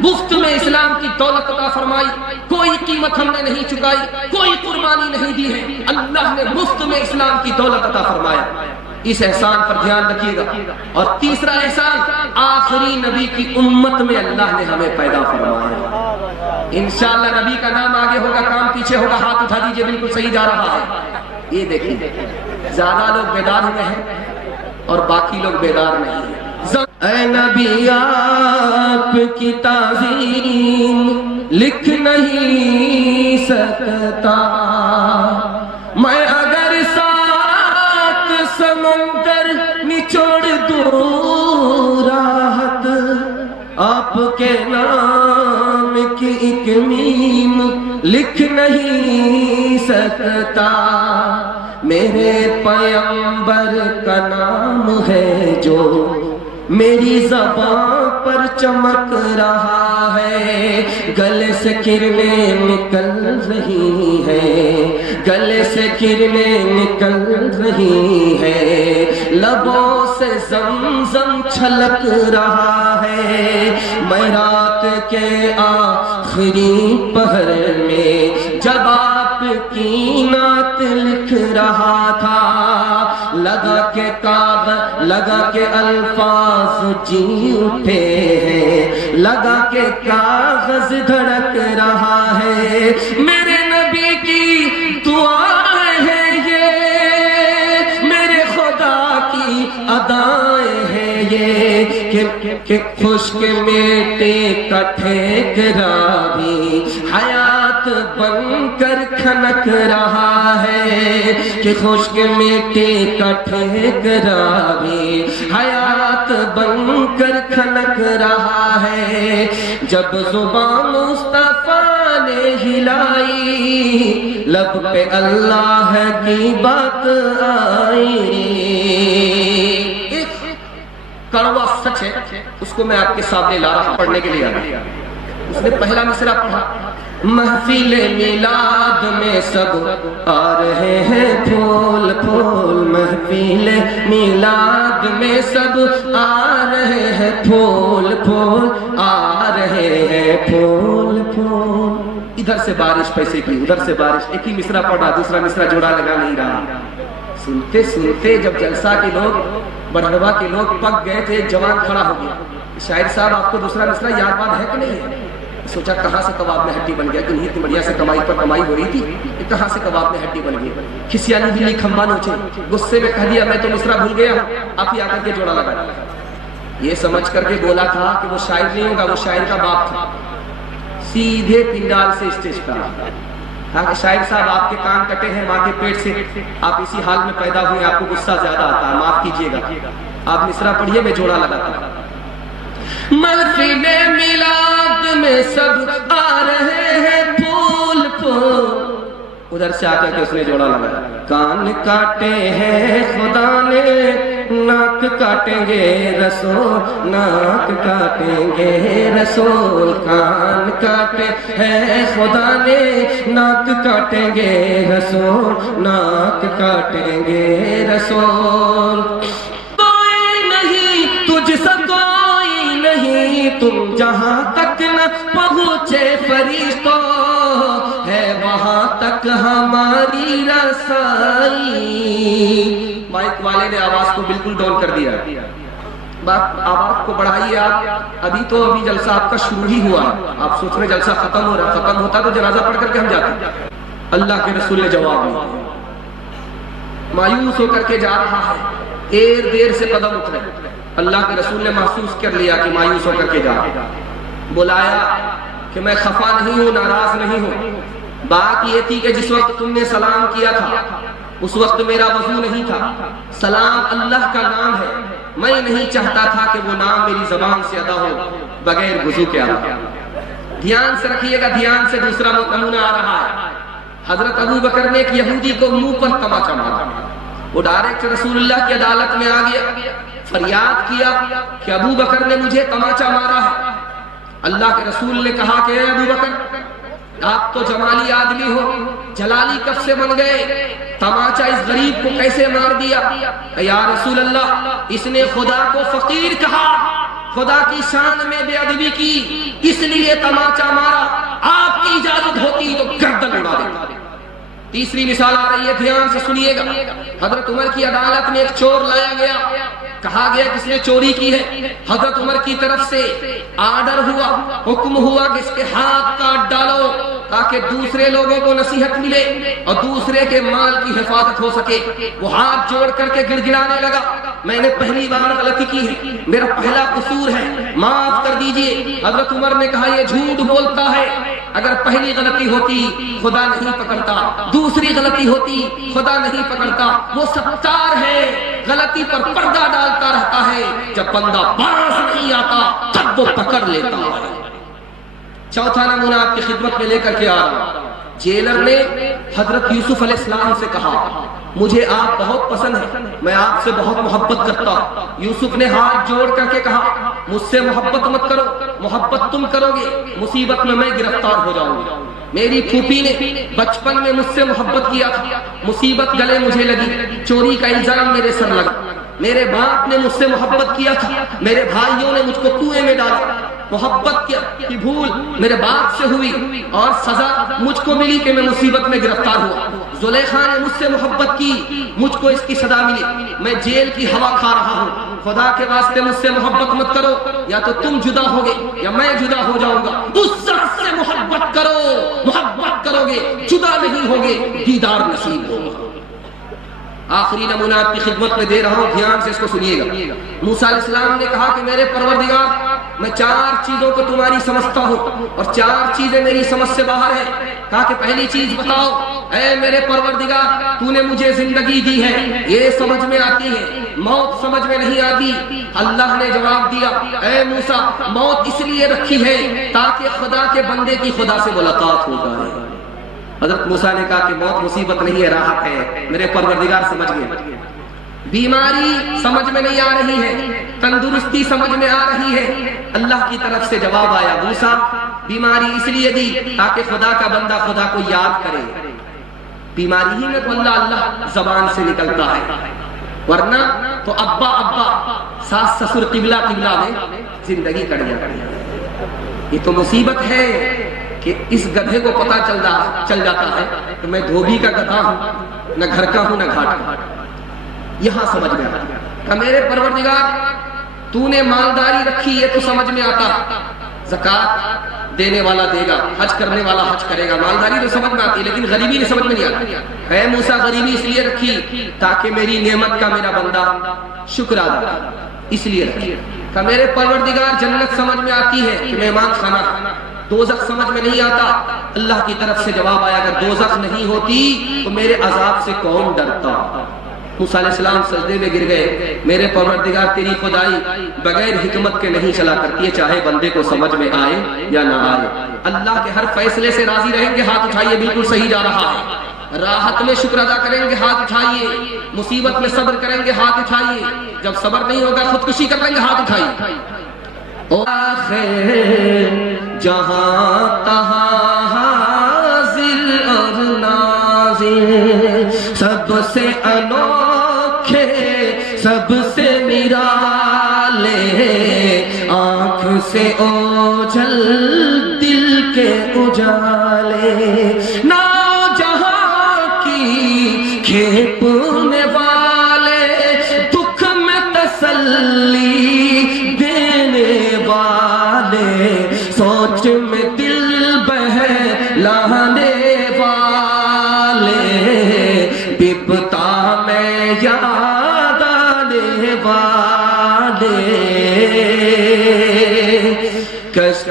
مفت میں اسلام کی دولت عطا فرمائی، کوئی قیمت ہم نے نہیں چکائی، کوئی قربانی نہیں دی ہے، اللہ نے مفت میں اسلام کی دولت عطا فرمایا۔ اس احسان پر دھیان رکھیے گا۔ اور تیسرا احسان، آخری نبی کی امت میں اللہ نے ہمیں پیدا فرمایا۔ انشاءاللہ نبی کا نام آگے ہوگا، کام پیچھے ہوگا، ہاتھ اٹھا دیجئے، بالکل صحیح جا رہا ہے۔ یہ دیکھیں زیادہ لوگ بیدار ہوئے ہیں اور باقی لوگ بیدار نہیں ہیں۔ اے نبی آپ کی تعظیم لکھ نہیں سکتا میں، اگر 7 سمندر نچوڑ دوں راحت آپ کے نام کی ایک میم لکھ نہیں سکتا۔ میرے پیغمبر کا نام ہے جو میری زبان پر چمک رہا ہے، گلے سے کرنیں نکل رہی ہیں، گلے سے کرنیں نکل رہی ہیں، لبوں سے زمزم چھلک رہا ہے۔ میں رات کے آخری پہر میں جب آپ کی نعت لکھ رہا تھا، لگا کے الفاظ جی اٹھے ہیں، لگا کے کاغذ دھڑک رہا ہے۔ میرے نبی کی دعائیں ہیں یہ، میرے خدا کی ادائیں ہیں یہ، کہ خشک میٹے کا ٹھیکرا بھی حیات بن کر کھنک رہا ہے، کہ خشک میٹے کا ٹھیکرا بھی حیات بن کر کھنک رہا ہے۔ جب زبان مصطفیٰ نے ہلائی، لب پہ اللہ کی بات آئی۔ کڑوا سچ ہے، اس کو میں آپ کے سامنے لا رہا پڑھنے کے لیے آ رہا۔ اس نے پہلا مصرع پڑھا، محفل میلاد میں سب آ رہے ہیں پھول پھول، محفل میلاد میں سب آ رہے ہیں پھول پھول، آ رہے ہیں پھول پھول۔ ادھر سے بارش پیسے کی، ادھر سے بارش، ایک ہی مصرع پڑھا، دوسرا مصرع جوڑا لگا نہیں رہا۔ سنتے سنتے جب جلسہ کے لوگ، بڑھڑوا کے لوگ پک گئے تھے، جوان کھڑا ہو گیا، شاعر صاحب آپ کو دوسرا مصرع یاد بات ہے کہ نہیں ہے؟ سوچا کہاں سے کباب میں ہڈی بن گیا، کہ نہیں اتنی بڑھیا سے کمائی پر کمائی ہو رہی تھی، کہ کہاں سے کباب میں ہڈی بن گئی۔ کھسیانی بلی کھمبا نوچے، غصے میں کہہ دیا میں تو مصرع بھول گیا ہوں، آپ ہی آ کر کے جوڑا لگا۔ یہ سمجھ کر کے بولا تھا کہ وہ شاعر نہیں ہوگا، وہ شاعر کا باپ تھا۔ سیدھے پنڈال سے اسٹیج پر کہا کہ شاعر صاحب آپ کے کان کٹے ہیں ماں کے پیٹ سے، آپ اسی حال میں پیدا ہوئے، آپ کو غصہ زیادہ آتا ہے، معاف کیجیے گا، آپ مصرع پڑھیے، میں جوڑا لگاتا ہوں۔ محفل میلاد میں سب آ رہے ہیں پھول پھول، ادھر سے آ کر کے اس نے جوڑا لگایا۔ کان کاٹے ہیں خدا نے، ناک کاٹیں گے رسول، ناک کاٹیں گے رسول، کان کاٹے ہیں خدا نے، ناک کاٹیں گے رسول، ناک کاٹیں گے رسول۔ کوئی نہیں تجھ سا کوئی نہیں، تم جہاں تک نہ پہنچے فرشتوں، ہے وہاں تک ہماری رسائی، مائک والے نے آواز کو بالکل ڈاؤن کر دیا. آواز کو بڑھائیے آپ, ابھی جلسہ آپ کا شروع ہی ہوا ہے. آپ سوچ رہے جلسہ ختم ہو رہا, ختم ہوتا تو جنازہ پڑھ کر کے ہم جاتے. اللہ کے رسول نے جواب دیا, مایوس ہو کر کے جا رہا ہے, دیر سے قدم اٹھ رہے. اللہ کے رسول نے محسوس کر لیا کہ مایوس ہو کر کے جا. بلایا کہ میں خفا نہیں ہوں, ناراض نہیں ہوں. بات یہ تھی کہ جس وقت تم نے سلام کیا تھا اس وقت میرا وضو نہیں تھا. سلام اللہ کا نام ہے, میں نہیں چاہتا تھا کہ وہ نام میری زبان سے ادا ہو بغیر وضو کے ادا. دھیان سے رکھیے گا, دھیان سے دوسرا نمونہ آ رہا ہے. حضرت ابو بکر نے ایک یہودی کو منہ پر تماچا مارا. وہ ڈائریکٹ رسول اللہ کی عدالت میں آ گیا, فریاد کیا کہ ابو بکر نے مجھے تماچا مارا ہے. اللہ کے رسول نے کہا کہ اے ابو بکر, آپ تو جمالی آدمی ہو, جلالی کب سے بن گئے, تماچا اس غریب کو کیسے مار دیا؟ یا رسول اللہ, اس نے خدا کو فقیر کہا, خدا کی شان میں بے ادبی کی, اس لیے تماچا مارا. آپ کی اجازت ہوتی تو گردن اڑا دیتا. تیسری مثال آ رہی ہے, دھیان سے سنیے گا. حضرت عمر کی عدالت میں ایک چور لایا گیا, کہا گیا کس نے چوری کی ہے. حضرت عمر کی طرف سے آرڈر ہوا, حکم ہوا کہ اس کے ہاتھ کاٹ ڈالو تاکہ دوسرے لوگوں کو نصیحت ملے اور دوسرے کے مال کی حفاظت ہو سکے. وہ ہاتھ جوڑ کر کے گڑ گڑانے لگا, میں نے پہلی بار غلطی کی ہے, میرا پہلا قصور ہے, معاف کر دیجئے. حضرت عمر نے کہا یہ جھوٹ بولتا ہے, اگر پہلی غلطی ہوتی خدا نہیں پکڑتا, دوسری غلطی ہوتی خدا نہیں پکڑتا. وہ ستار ہے, غلطی پر پردہ ڈالتا رہتا ہے, جب بندہ باز نہیں آتا تب وہ پکڑ لیتا ہے. چوتھا نمونہ آپ کی خدمت میں لے کر کے آ رہا ہوں. جیلر نے حضرت یوسف علیہ السلام سے کہا مجھے آپ بہت پسند ہیں, میں آپ سے بہت محبت کرتا ہوں. یوسف نے ہاتھ جوڑ کر کے کہا مجھ سے محبت مت کرو, محبت تم کرو گے مصیبت میں گرفتار ہو جاؤں گا. میری پھوپھی نے بچپن میں مجھ سے محبت کیا تھا, مصیبت گلے مجھے لگی, چوری کا الزام میرے سر لگا. میرے باپ نے مجھ سے محبت کیا تھا, میرے بھائیوں نے مجھ کو کنویں میں ڈالا. محبت کی بھول میرے باپ سے ہوئی اور سزا مجھ کو ملی کہ میں مصیبت میں گرفتار ہوا. زلیخا نے مجھ سے محبت کی, مجھ کو اس کی سزا ملی, میں جیل کی ہوا کھا رہا ہوں. خدا کے واسطے مجھ سے محبت مت کرو, یا تو تم جدا ہوگے یا میں جدا ہو جاؤں گا. اس شخص سے محبت کرو, محبت کرو گے جدا نہیں ہوگے, دیدار نصیب ہوگا. آخری نمونہ آپ کی خدمت میں دے رہا ہوں, دھیان سے اس کو سنیے گا. موسیٰ علیہ السلام نے کہا کہ میرے پروردگار میں 4 چیزوں کو تمہاری سمجھتا ہوں اور 4 چیزیں میری سمجھ سے باہر ہیں. کہا کہ پہلی چیز بتاؤ, اے میرے پروردگار تو نے مجھے زندگی دی ہے, یہ سمجھ میں آتی ہے, موت سمجھ میں نہیں آتی. اللہ نے جواب دیا اے موسیٰ موت اس لیے رکھی ہے تاکہ خدا کے بندے کی خدا سے ملاقات ہو جائے. حضرت موسیٰ نے کہا کہ موت مصیبت نہیں ہے, راحت ہے. میرے پروردگار سمجھ گئے. بیماری سمجھ میں نہیں آ رہی ہے, تندرستی سمجھ میں آ رہی ہے. اللہ کی طرف سے جواب آیا موسیٰ بیماری اس لیے دی تاکہ خدا کا بندہ خدا کو یاد کرے. بیماری ہی میں تو اللہ زبان سے نکلتا ہے, ورنہ تو ابا ابا ساس سسر قبلہ قبلہ میں زندگی کٹ جاتی ہے. یہ تو مصیبت ہے کہ اس گدھے کو پتا چل جاتا ہے کہ میں دھوبی کا گدھا ہوں, نہ گھر کا ہوں نہ گھاٹ کا. یہاں سمجھ میں آتا کہ میرے پروردگار تو نے مالداری رکھی, یہ تو سمجھ میں آتا. زکات دینے والا دے گا, حج کرنے والا حج کرے گا, مالداری تو سمجھ میں آتی ہے, لیکن غریبی نہیں سمجھ میں نہیں آتی. اے موسیٰ غریبی اس لیے رکھی تاکہ میری نعمت کا میرا بندہ شکر ادا کرے, اس لیے رکھی. کہ میرے پروردگار جنت سمجھ میں آتی ہے کہ مہمان خانہ, دوزخ سمجھ میں نہیں آتا. اللہ کی طرف سے جواب آیا اگر دوزخ نہیں ہوتی تو میرے عذاب سے کون ڈرتا. موسیٰ علیہ السلام سجدے میں گر گئے, میرے پروردگار تیری خدائی بغیر حکمت کے نہیں چلا کرتی ہے, چاہے بندے کو سمجھ میں آئے یا نہ آئے. اللہ کے ہر فیصلے سے راضی رہیں گے, ہاتھ اٹھائیے, بالکل صحیح جا رہا ہے. راحت میں شکر ادا کریں گے, ہاتھ اٹھائیے. مصیبت میں صبر کریں گے, ہاتھ اٹھائیے. جب صبر نہیں ہوگا خودکشی کر لیں گے, ہاتھ اٹھائیے. جہاں تہاں حاضر اور ناظر, سب سے انوکھے سب سے نرالے, آنکھ سے اوجھل دل کے اجالے, نا جہاں کی کھیپنے والے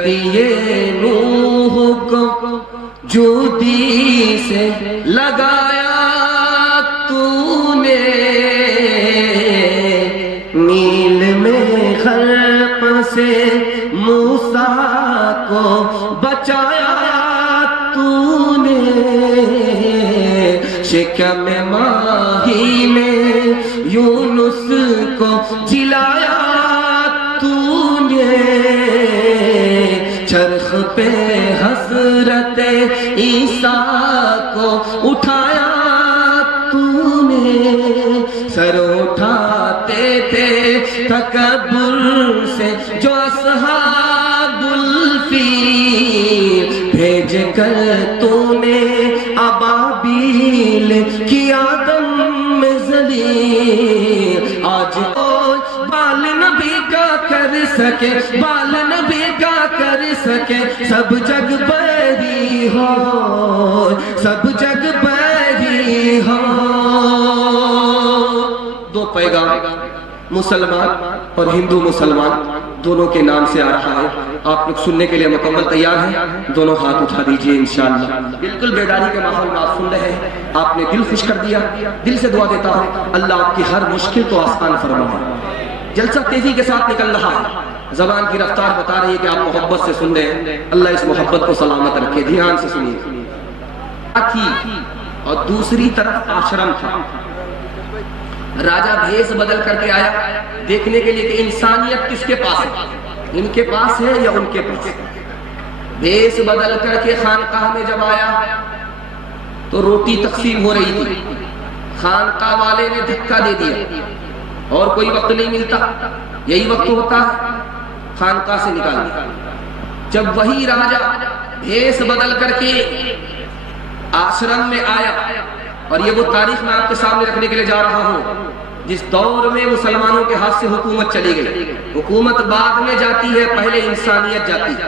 کشتی نوح کو جودی سے لگایا تو نے، نیل میں غرق سے موسیٰ کو بچایا تو نے، شکم ماہی میں یونس کو جلایا تو نے، چرخ پہ حضرت عیسیٰ کو اٹھایا تو نے، سر اٹھاتے تھے تکبر سے جو اصحاب الفیل، بھیج کر تو نے ابابیل کی آدم میں ذلیل، آج بال نبی کا کر سکے، بال نبی کا کر سکے، سب جگ بیری ہو، سب جگ بیری ہو۔ دو پیغام مسلمان اور ہندو مسلمان دونوں کے نام سے آ رہا ہے، آپ لوگ سننے کے لیے مکمل تیار ہیں؟ دونوں ہاتھ اٹھا دیجئے انشاءاللہ۔ بالکل بیداری کے ماحول میں آپ سن رہے ہیں، آپ نے دل خوش کر دیا، دل سے دعا دیتا ہوں اللہ آپ کی ہر مشکل کو آسان فرمائے۔ جلسہ تیزی کے ساتھ نکل رہا ہے، زبان کی رفتار بتا رہی ہے کہ آپ محبت سے سن رہے ہیں، اللہ اس محبت کو سلامت رکھے، دھیان سے سنیے۔ اور دوسری طرف آشرم تھا، راجہ بھیس بدل کر کے آیا دیکھنے کے لیے کہ انسانیت کس کے پاس ہے، ان کے پاس ہے یا ان کے پاس ہے۔ بھیس بدل کر کے خانقاہ میں جب آیا تو روٹی تقسیم ہو رہی تھی، خانقاہ والے نے دھکا دے دیا، اور کوئی وقت نہیں ملتا، یہی وقت ہوتا ہے، خانقاہ سے نکال دیا۔ جب وہی راجہ بھیس بدل کر کے آشرم میں آیا، اور یہ وہ تاریخ میں آپ کے سامنے رکھنے کے لیے جا رہا ہوں جس دور میں مسلمانوں کے ہاتھ سے حکومت چلی گئی، حکومت بعد میں جاتی ہے، پہلے انسانیت جاتی ہے،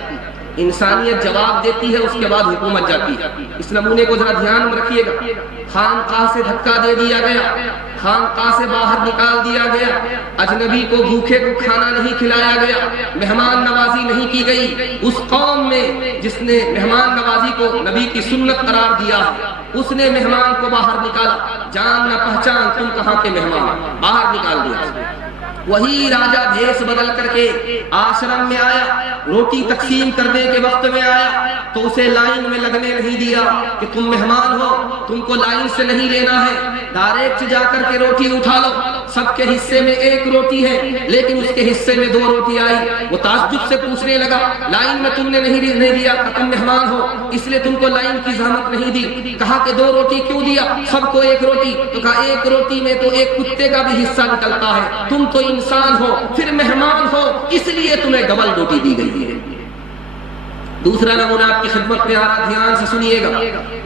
انسانیت جواب دیتی ہے، اس کے بعد حکومت جاتی ہے۔ اس نمونے کو ذرا دھیان میں رکھیے گا۔ خانقاہ سے دھکا دے دیا گیا، خانقاہ سے باہر نکال دیا گیا، اجنبی کو بھوکے کو کھانا نہیں کھلایا گیا، مہمان نوازی نہیں کی گئی۔ اس قوم میں جس نے مہمان نوازی کو نبی کی سنت قرار دیا، اس نے مہمان کو باہر نکالا، جان نہ پہچان تم کہاں کے مہمان، باہر نکال دیا۔ وہی راجہ بھیس بدل کر کے آشرم میں آیا، روٹی تقسیم کرنے کے وقت میں آیا تو اسے لائن میں لگنے نہیں دیا کہ تم مہمان ہو، تم کو لائن سے نہیں لینا ہے، ڈائریکٹ جا کر کے روٹی اٹھا لو۔ سب کے حصے میں ایک روٹی ہے لیکن اس کے حصے میں 2 روٹی آئی، وہ تعجب سے پوچھنے لگا لائن میں تم نے نہیں دیا، تم مہمان ہو اس لیے تم کو لائن کی زحمت نہیں دی۔ کہا کہ 2 روٹی کیوں دیا، سب کو 1 روٹی، تو کہا 1 روٹی میں تو ایک کتے کا بھی حصہ نکلتا ہے، تم تو انسان ہو پھر مہمان ہو اس لیے تمہیں ڈبل روٹی دی گئی ہے۔ دوسرا نمونہ آپ کی خدمت میں آ رہا، دھیان سے سنیے گا۔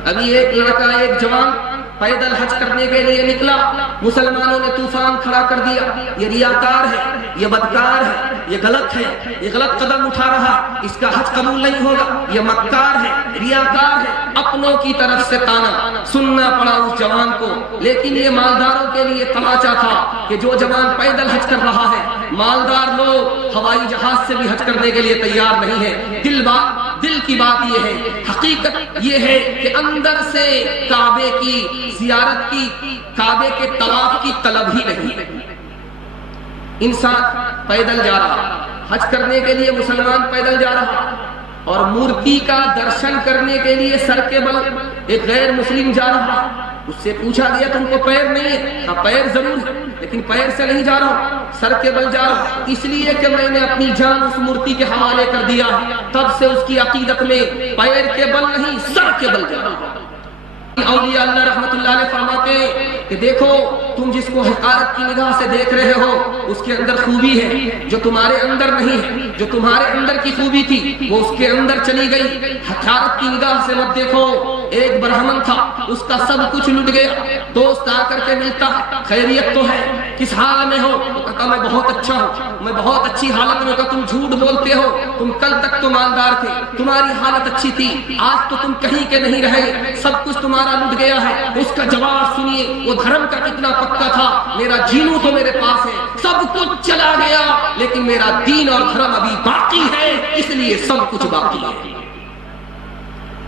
ابھی ایک لڑکا، ایک جوان پیدل حج کرنے کے لیے نکلا، مسلمانوں نے طوفان کھڑا کر دیا، یہ ریاکار ہے، یہ بدکار ہے، یہ غلط ہے، یہ غلط قدم اٹھا رہا، اس کا حج قبول نہیں ہوگا، یہ مکار ہے، ریاکار ہے۔ اپنوں کی طرف سے تانا سننا پڑا اس جوان کو، لیکن یہ مالداروں کے لیے تماچا تھا کہ جو جوان پیدل حج کر رہا ہے، مالدار لوگ ہوائی جہاز سے بھی حج کرنے کے لیے تیار نہیں ہے۔ دل کی بات یہ ہے، حقیقت یہ ہے کہ اندر سے کعبے کی زیارت کی، کعبے کے طواف کی طلب ہی نہیں۔ انسان پیدل جا رہا، حج کرنے کے لیے مسلمان پیدل جا رہا، اور مورتی کا درشن کرنے کے لیے سر کے بل ایک غیر مسلم جا رہا۔ اس سے پوچھا گیا تم کو پیر نہیں ہے؟ کہا پیر ضرور ہے لیکن پیر سے نہیں جا رہا ہوں، سر کے بل جا رہا ہوں، اس لیے کہ میں نے اپنی جان اس مورتی کے حوالے کر دیا۔ تب سے اس کی عقیدت میں پیر کے بل نہیں سر کے بل جا رہا ہوں۔ اولیاء اللہ رحمت اللہ علیہ فرماتے ہیں کہ دیکھو تم جس کو حقارت کی نگاہ سے دیکھ رہے ہو اس کے اندر خوبی ہے جو تمہارے اندر نہیں ہے، جو تمہارے اندر کی خوبی تھی وہ اس کے اندر چلی گئی۔ حقارت کی نگاہ سے مت دیکھو، ایک برہمن تھا، اس کا سب کچھ لٹ گیا. دوست آ کر کے ملتا، خیریت تو ہے، کس حال میں ہو؟ وہ کہتا میں بہت اچھا ہوں، میں بہت اچھی حالت میں. تم جھوٹ بولتے ہو، تم کل تک تو مالدار تھے، تمہاری حالت اچھی تھی، آج تو تم کہیں کے نہیں رہے، سب کچھ تمہارا لٹ گیا ہے. اس کا جواب سنیے، وہ دھرم کا کتنا پکا تھا. میرا جینو تو میرے پاس ہے، سب کچھ چلا گیا لیکن میرا دین اور دھرم ابھی باقی ہے، اس لیے سب کچھ باقی ہے.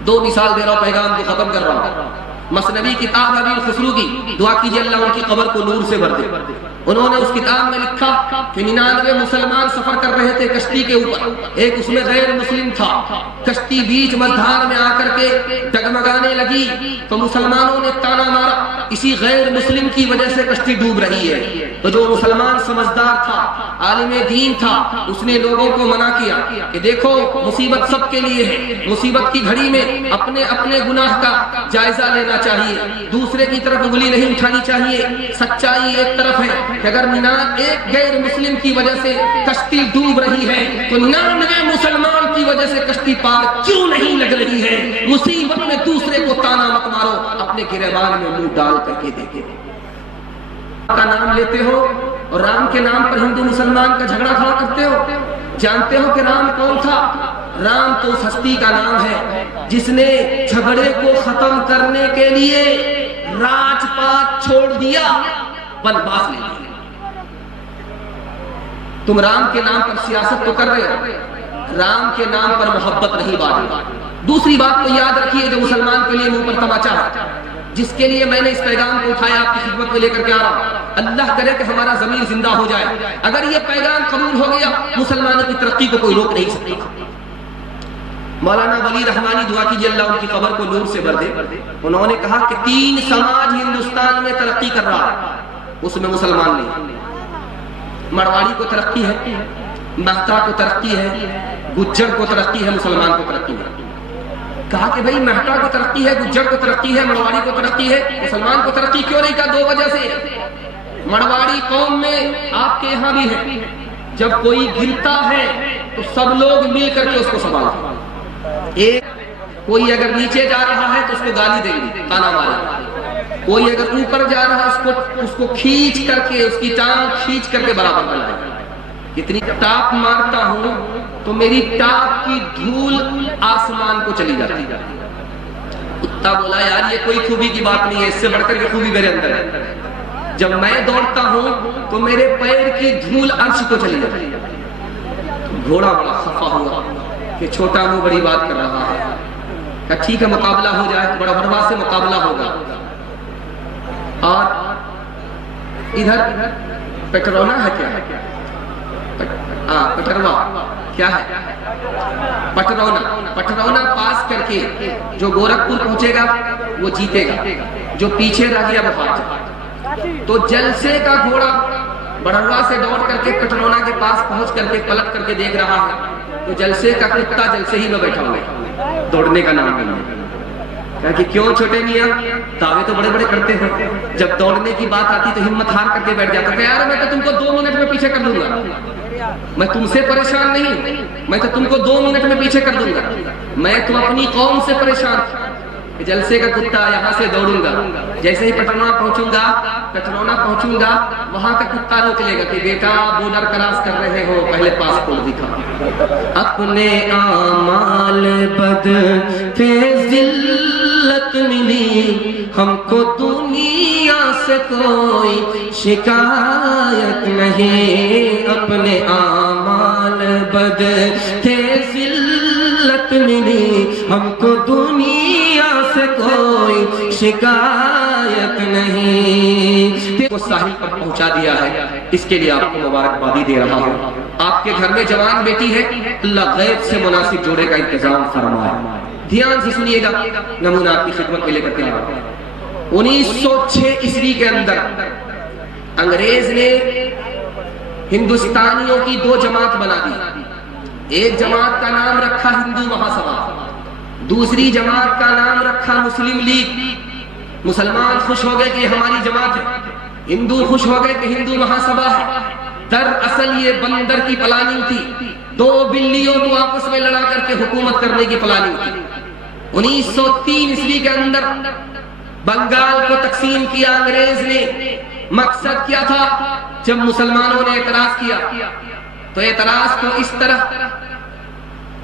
دو مثال دے رہا ہوں، پیغام کو ختم کر رہا ہوں. مثنوی کتاب ابی الخسرو کی، دعا کیجیے اللہ ان کی قبر کو نور سے بھر دے. انہوں نے اس کتاب میں لکھا کہ 99 مسلمان سفر کر رہے تھے کشتی کے اوپر، ایک اس میں غیر مسلم تھا. کشتی بیچ مدھار میں آ کر کے ڈگمگانے لگی تو مسلمانوں نے تانا مارا، اسی غیر مسلم کی وجہ سے کشتی ڈوب رہی ہے. تو جو مسلمان سمجھدار تھا، عالم دین تھا، اس نے لوگوں کو منع کیا کہ دیکھو مصیبت سب کے لیے ہے، مصیبت کی گھڑی میں اپنے اپنے گناہ کا جائزہ لینا چاہیے، دوسرے کی طرف انگلی نہیں اٹھانی چاہیے. سچائی ایک طرف ہے کہ اگر ایک غیر مسلم کی وجہ سے کشتی ڈوب رہی ہے تو 99 مسلمان کی وجہ سے کشتی پار کیوں نہیں لگ رہی ہے؟ مصیبت میں دوسرے کو تانا مت مارو، اپنے گریبان میں منہ ڈال کر کے دیکھے. کا نام لیتے ہو اور رام کے نام پر ہندو مسلمان کا جھگڑا کھڑا کرتے ہو. جانتے ہو کہ رام کون تھا؟ رام تو اس ہستی کا نام ہے جس نے جھگڑے کو ختم کرنے کے لیے راج پات چھوڑ دیا، بنواس لے لیا. تم رام کے نام پر سیاست تو کر رہے ہو، رام کے نام پر محبت نہیں بانٹی. دوسری بات تو یاد رکھیے جو مسلمان کے لیے منہ پر تماچا ہے، جس کے لیے میں نے اس پیغام کو اٹھایا، آپ کی خدمت میں لے کر کے آ رہا ہوں. اللہ کرے کہ ہمارا ضمیر زندہ ہو جائے. اگر یہ پیغام قبول ہو گیا، مسلمانوں کی ترقی کو کوئی روک نہیں سکتا. مولانا ولی رحمانی، دعا کیجیے اللہ ان کی قبر کو نور سے بھر دے. انہوں نے کہا کہ 3 سماج ہندوستان میں ترقی کر رہا ہے، اس میں مسلمان نہیں. مرواڑی کو ترقی ہے، مہتا کو ترقی ہے، گجر کو ترقی ہے، مسلمان کو ترقی ہے. کہا کہ بھئی مہتا کو ترقی ہے، گجر کو ترقی ہے، مرواڑی کو ترقی ہے، مسلمان کو ترقی کیوں نہیں؟ کہا 2 وجہ سے. مرواڑی قوم میں آپ کے یہاں بھی ہے، جب کوئی گرتا ہے تو سب لوگ مل کر کے اس کو سنبھالتے ہیں. ایک کوئی اگر نیچے جا رہا ہے تو اس کو گالی دیں گے، تانا مارے. کوئی اگر اوپر جا رہا ہے اس کو کھینچ کر کے، اس کی ٹانگ کھینچ کر کے برابر بنائے. اتنی ٹاپ مارتا ہوں تو میری ٹاپ کی دھول آسمان کو چلی جاتی. کتا بولا یار یہ کوئی خوبی کی بات نہیں ہے، اس سے بڑھ کر کے خوبی میرے اندر ہے. جب میں دوڑتا ہوں تو میرے پیر کی دھول عرش کو چلی جاتی. گھوڑا بڑا خفا ہوا کہ چھوٹا منہ بڑی بات کر رہا ہے. کہا ٹھیک ہے مقابلہ ہو جائے، بڑا بڑوا سے مقابلہ ہوگا. اور ادھر پٹرونا ہے کیا ہے؟ پٹروا کیا ہے؟ پٹرونا پاس کر کے جو گورکھپور پہنچے گا وہ جیتے گا، جو پیچھے رہ گیا وہ ہار جائے. تو جلسے کا گھوڑا بڑھوا سے دوڑ کر کے پٹرونا کے پاس پہنچ کر کے پلٹ کر کے دیکھ رہا ہے تو جلسے کا کتا جلسے ہی میں بیٹھا ہوا ہے، دوڑنے کا نام نہیں. کہا کہ کیوں چھوٹے میاں، دعوے تو بڑے بڑے کرتے ہیں، جب دوڑنے کی بات آتی تو ہمت ہار کر کے بیٹھ جاتا. کہ یار میں تو تم کو 2 منٹ میں پیچھے کر دوں گا، میں تم سے پریشان نہیں، میں تو تم کو 2 منٹ میں پیچھے کر دوں گا. میں تو اپنی قوم سے پریشان تھا. جلسے کا کتا یہاں سے دوڑوں گا، جیسے ہی پٹرونا پہنچوں گا وہاں کا کتا روک لے گا کہ بیٹا بورڈر کراس کر رہے ہو، پہلے پاسپورٹ دکھا. اپنے اعمال بد تھے، ذلت ملی ہم کو دنیا سے کوئی شکایت نہیں. اپنے اعمال بد تھے، ذلت ملی ہم کو دنیا سے کوئی شکایت نہیں. کو ساحل پر پہنچا دیا ہے، اس کے لیے آپ کو مبارکبادی دے رہا ہوں. آپ کے گھر میں جوان بیٹی ہے، اللہ غیب سے مناسب جوڑے کا انتظام فرمائے. دھیان سے سنیے گا، نمونہ آپ کی خدمت میں لے کر کے آ رہا ہوں. 1906 عیسوی کے اندر انگریز نے ہندوستانیوں کی 2 جماعت بنا دی. ایک جماعت کا نام رکھا ہندو مہاسبھا، دوسری جماعت کا نام رکھا مسلم لیگ. مسلمان خوش ہو گئے کہ ہماری جماعت ہے، ہندو خوش ہو گئے کہ ہندو مہاسبھا ہے. دراصل یہ بندر کی پلاننگ تھی، 2 بلیوں کو آپس میں لڑا کر کے حکومت کرنے کی پلاننگ تھی. 1903 عیسوی کے اندر بنگال کو تقسیم کیا انگریز نے. مقصد کیا تھا؟ جب مسلمانوں نے اعتراض کیا تو اعتراض کو اس طرح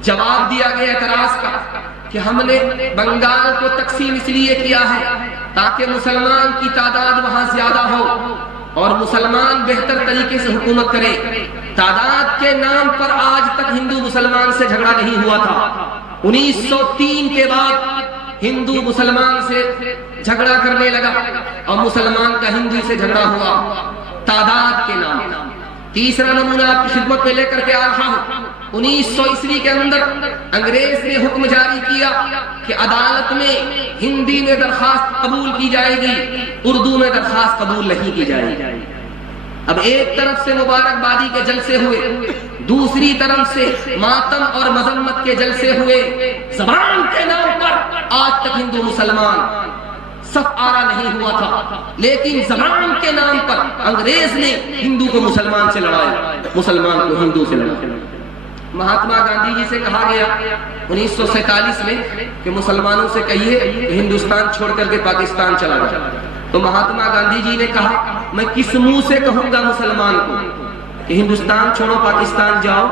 جواب دیا گیا اعتراض کا کہ ہم نے بنگال کو تقسیم اس لیے کیا ہے تاکہ مسلمان کی تعداد وہاں زیادہ ہو اور مسلمان بہتر طریقے سے حکومت کرے. تعداد کے نام پر آج تک ہندو مسلمان سے جھگڑا نہیں ہوا تھا. 1903 کے بعد ہندو مسلمان سے جھگڑا کرنے لگا اور مسلمان کا ہندو سے جھگڑا ہوا تعداد کے نام. تیسرا نمونہ آپ کی خدمت میں لے کر کے آ رہا ہوں. 1900 عیسوی کے اندر انگریز نے حکم جاری کیا کہ عدالت میں ہندی میں درخواست قبول کی جائے گی, اردو میں درخواست قبول نہیں کی جائے گی. اب ایک طرف سے مبارکبادی کے جلسے ہوئے, دوسری طرف سے ماتم اور مذمت کے جلسے ہوئے. زبان کے نام پر آج تک ہندو مسلمان صف آرا نہیں ہوا تھا, لیکن زبان کے نام پر انگریز نے ہندو کو مسلمان سے لڑایا, مسلمان کو ہندو سے لڑایا. مہاتما گاندھی جی سے کہا گیا 1947 میں کہ مسلمانوں سے کہیے کہ ہندوستان چھوڑ کر کے پاکستان چلا جائے. تو مہاتما گاندھی جی نے کہا میں کس منہ سے کہوں گا مسلمان کو کہ ہندوستان چھوڑو پاکستان جاؤ,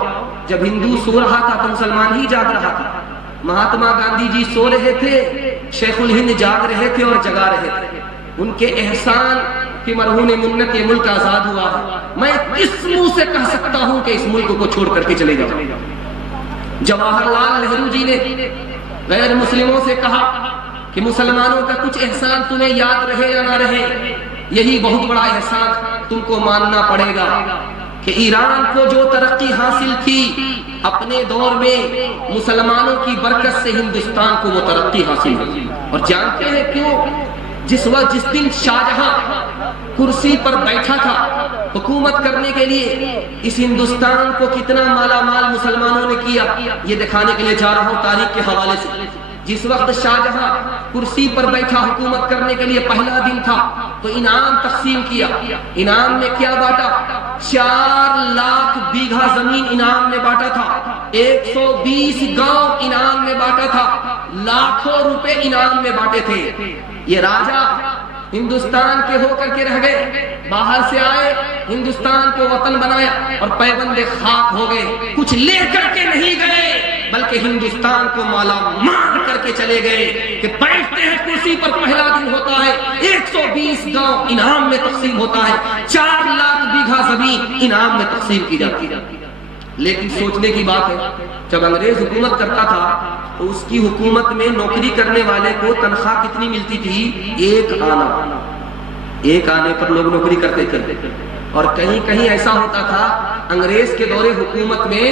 جب ہندو سو رہا تھا تو مسلمان ہی جاگ رہا تھا. مہاتما گاندھی جی سو رہے تھے, شیخ الہند جاگ رہے تھے اور جگا رہے تھے. ان کے احسان کی مرہون منت یہ ملک آزاد ہوا ہے. میں کس منہ سے کہہ سکتا ہوں کہ اس ملک کو چھوڑ کر کے چلے جاؤ. جواہر لال نہرو جی نے غیر مسلموں سے کہا کہ مسلمانوں کا کچھ احسان تمہیں یاد رہے یا نہ رہے, یہی بہت بڑا احسان تم کو ماننا پڑے گا کہ ایران کو جو ترقی حاصل تھی اپنے دور میں مسلمانوں کی برکت سے ہندوستان کو وہ ترقی حاصل ہوئی. اور جانتے ہیں کیوں؟ جس دن شاہجہاں کرسی پر بیٹھا تھا حکومت کرنے کے لیے, اس ہندوستان کو کتنا مالا مال مسلمانوں نے کیا یہ دکھانے کے لیے جا رہا ہوں تاریخ کے حوالے سے. جس وقت شاہجہاں کرسی پر بیٹھا حکومت کرنے کے لیے پہلا دن تھا تو انعام تقسیم کیا. انعام میں کیا بانٹا؟ 4 لاکھ بیگھا زمین انعام میں بانٹا تھا, 120 گاؤں انعام میں بانٹا تھا, لاکھوں روپے انعام میں بانٹے تھے. یہ راجا ہندوستان کے ہو کر کے رہ گئے, باہر سے آئے, ہندوستان کو وطن بنایا اور پیبند خاک ہو گئے. کچھ لے کر کے نہیں گئے بلکہ ہندوستان کو مالا مال کر کے چلے گئے کہ بیٹھتے ہیں کرسی پر, پہلا دن ہوتا ہے 120 گاؤں انعام میں تقسیم ہوتا ہے, 4 لاکھ بیگھا زمین انعام میں تقسیم کی جاتی ہے. لیکن سوچنے کی بات ہے جب انگریز حکومت کرتا تھا تو اس کی حکومت میں نوکری کرنے والے کو تنخواہ کتنی ملتی تھی؟ 1 آنا. 1 آنے پر لوگ نوکری کرتے تھے. اور کہیں کہیں ایسا ہوتا تھا انگریز کے دور حکومت میں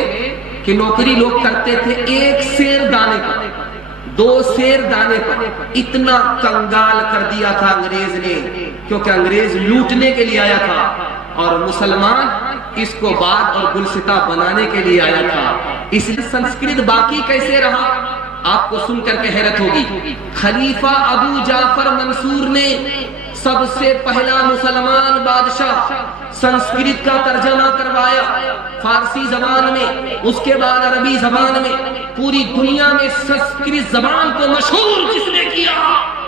کہ نوکری لوگ کرتے تھے 1 سیر دانے پر, 2 سیر دانے پر. اتنا کنگال کر دیا تھا انگریز نے, کیونکہ انگریز لوٹنے کے لیے آیا تھا اور مسلمان اس کو باغ اور گلستہ بنانے کے لیے آیا تھا. اس لیے سنسکرت باقی کیسے رہا آپ کو سن کر کے حیرت ہوگی. خلیفہ ابو جعفر منصور نے سب سے پہلا مسلمان بادشاہ سنسکرت کا ترجمہ کروایا فارسی زبان میں, اس کے بعد عربی زبان میں. پوری دنیا میں سنسکرت زبان کو مشہور کس نے کیا؟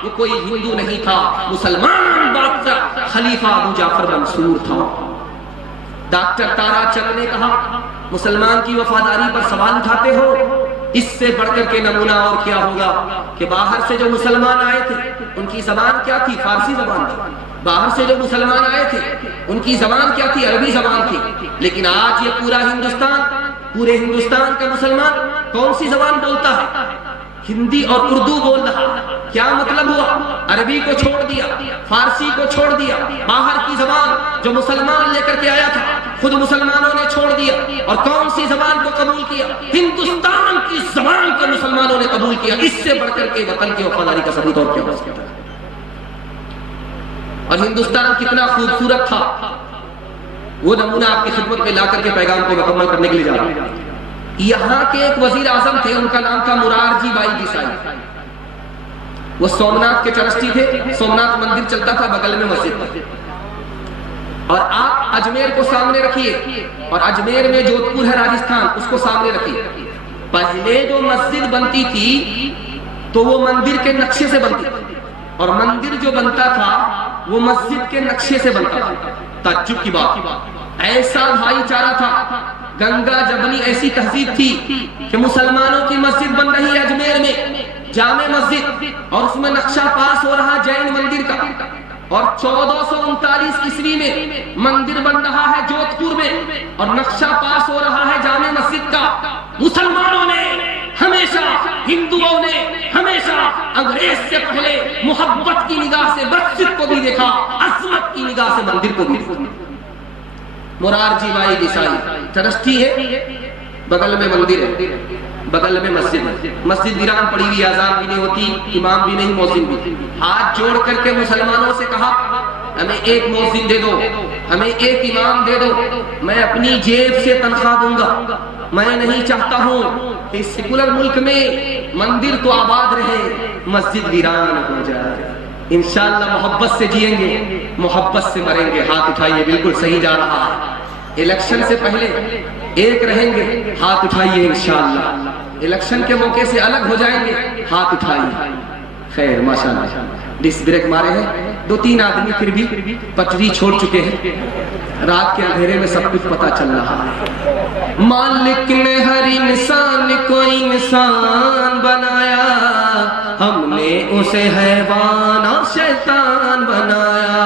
وہ کوئی ہندو نہیں تھا, مسلمان بادشاہ خلیفہ ابو جعفر منصور تھا. ڈاکٹر تارا چند نے کہا مسلمان کی وفاداری پر سوال اٹھاتے ہو, اس سے بڑھ کر کے نمونہ اور کیا ہوگا کہ باہر سے جو مسلمان آئے تھے ان کی زبان کیا تھی؟ فارسی زبان تھی. باہر سے جو مسلمان آئے تھے ان کی زبان کیا تھی؟ عربی زبان تھی. لیکن آج یہ پورا ہندوستان, پورے ہندوستان کا مسلمان کون سی زبان بولتا ہے؟ ہندی اور اردو بول رہا. کیا مطلب ہوا؟ عربی کو چھوڑ دیا, فارسی کو چھوڑ دیا, باہر کی زبان جو مسلمان لے کر کے آیا تھا خود مسلمانوں نے چھوڑ دیا. اور کون سی زبان کو قبول کیا؟ ہندوستان کی زبان کو مسلمانوں نے قبول کیا. اس سے بڑھ کر کے وطن کی وفاداری کا ثبوت اور کیا ہو سکتا ہے؟ اور ہندوستان کتنا خوبصورت تھا وہ نمونہ آپ کی خدمت میں لا کر کے پیغام کو مکمل کرنے کے لیے جا رہا ہوں. یہاں کے ایک وزیر اعظم تھے, ان کا نام تھا مرارجی بھائی دیسائی. وہ سومناتھ کے ٹرسٹی تھے. سومناتھ مندر چلتا تھا بغل میں مسجد. اور آپ اجمیر کو سامنے رکھیے, اور اجمیر میں جودھپور ہے راجستھان, اس کو سامنے رکھیے. پہلے جو مسجد بنتی تھی تو وہ مندر کے نقشے سے بنتی تھی، اور مندر جو بنتا تھا وہ مسجد کے نقشے سے بنتا تھا۔ تعجب کی بات، ایسا بھائی چارہ تھا، گنگا جمنی ایسی تہذیب تھی کہ مسلمانوں کی مسجد بن رہی ہے اجمیر میں، جامع مسجد، اور اس میں نقشہ پاس ہو رہا جین مندر کا، اور 1439 عیسوی میں مندر بن رہا ہے جودھ پور میں، اور نقشہ پاس ہو رہا ہے جامع مسجد کا۔ مسلمانوں نے ہمیشہ، ہندوؤں نے ہمیشہ انگریز سے پہلے محبت کی نگاہ سے مسجد کو بھی دیکھا، عظمت کی نگاہ سے مندر کو بھی دیکھا۔ مرارجی بھائی دیسائی ٹرسٹی ہے، بغل میں مندر ہے، بغل میں مسجد ہے، مسجد ویران پڑی ہوئی، آزان بھی نہیں ہوتی، امام بھی نہیں، مؤذن بھی۔ ہاتھ جوڑ کر کے مسلمانوں سے کہا ہمیں ایک مؤذن دے دو، ہمیں ایک امام دے دو، میں اپنی جیب سے تنخواہ دوں گا، میں نہیں چاہتا ہوں کہ اس سیکولر ملک میں مندر تو آباد رہے، مسجد ویران ہو جائے۔ انشاءاللہ محبت سے جئیں گے، محبت سے مریں گے۔ ہاتھ اٹھائیے، بالکل صحیح جا رہا ہے۔ الیکشن سے پہلے ایک رہیں گے، ہاتھ اٹھائیے انشاءاللہ۔ الیکشن کے موقع سے الگ ہو جائیں گے، ہاتھ اٹھائیے۔ خیر ماشاءاللہ، ڈس بریک مارے ہیں، 2-3 آدمی پھر بھی پٹری چھوڑ چکے ہیں، رات کے اندھیرے میں سب کچھ پتا چل رہا ہے۔ مالک نے ہر انسان کو انسان بنایا، ہم نے اسے حیوان اور شیطان بنایا۔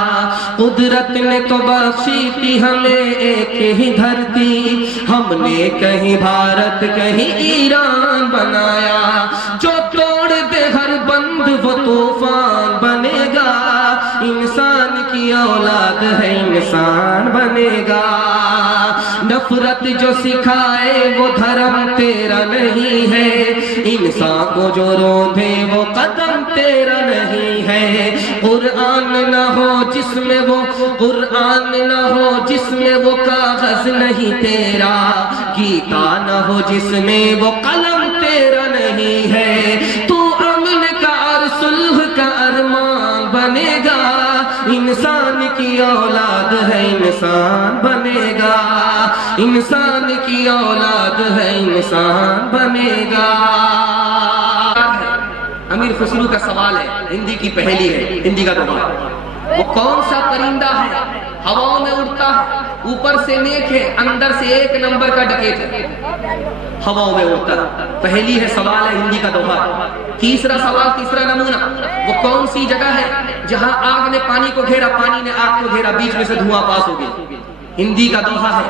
قدرت نے تو بخشی تھی ہمیں ایک ہی دھرتی، ہم نے کہیں بھارت کہیں ایران بنایا۔ جو توڑ دے ہر بند وہ طوفان بنے گا، انسان کی اولاد ہے انسان بنے گا۔ نفرت جو سکھائے وہ دھرم تیرا نہیں ہے، انسان کو جو روندے وہ قدم تیرا نہیں ہے۔ قرآن نہ ہو جس میں وہ، قرآن نہ ہو جس میں وہ کاغذ نہیں تیرا، گیتا نہ ہو جس میں وہ قلم تیرا نہیں ہے۔ تو امن کا اور صلح کا ارمان بنے گا، انسان کی اولاد ہے انسان بنے گا، انسان کی اولاد ہے انسان بنے گا۔ امیر خسرو کا سوال ہے، ہندی کی پہلی ہے، ہندی کا دوبارہ۔ وہ کون سا پرندہ ہے ہواؤں میں اڑتا ہے، اوپر سے نیک ہے، اندر سے 1 نمبر کا ڈکیت ہے، ہواؤں میں اڑتا ہے؟ پہلی ہے سوال ہے ہندی کا دوبارہ۔ تیسرا سوال، تیسرا نمونہ، وہ کون سی جگہ ہے جہاں آگ نے پانی کو گھیرا، پانی نے آگ کو گھیرا، بیچ میں سے دھواں پاس ہو گیا؟ ہندی کا دوہا ہے۔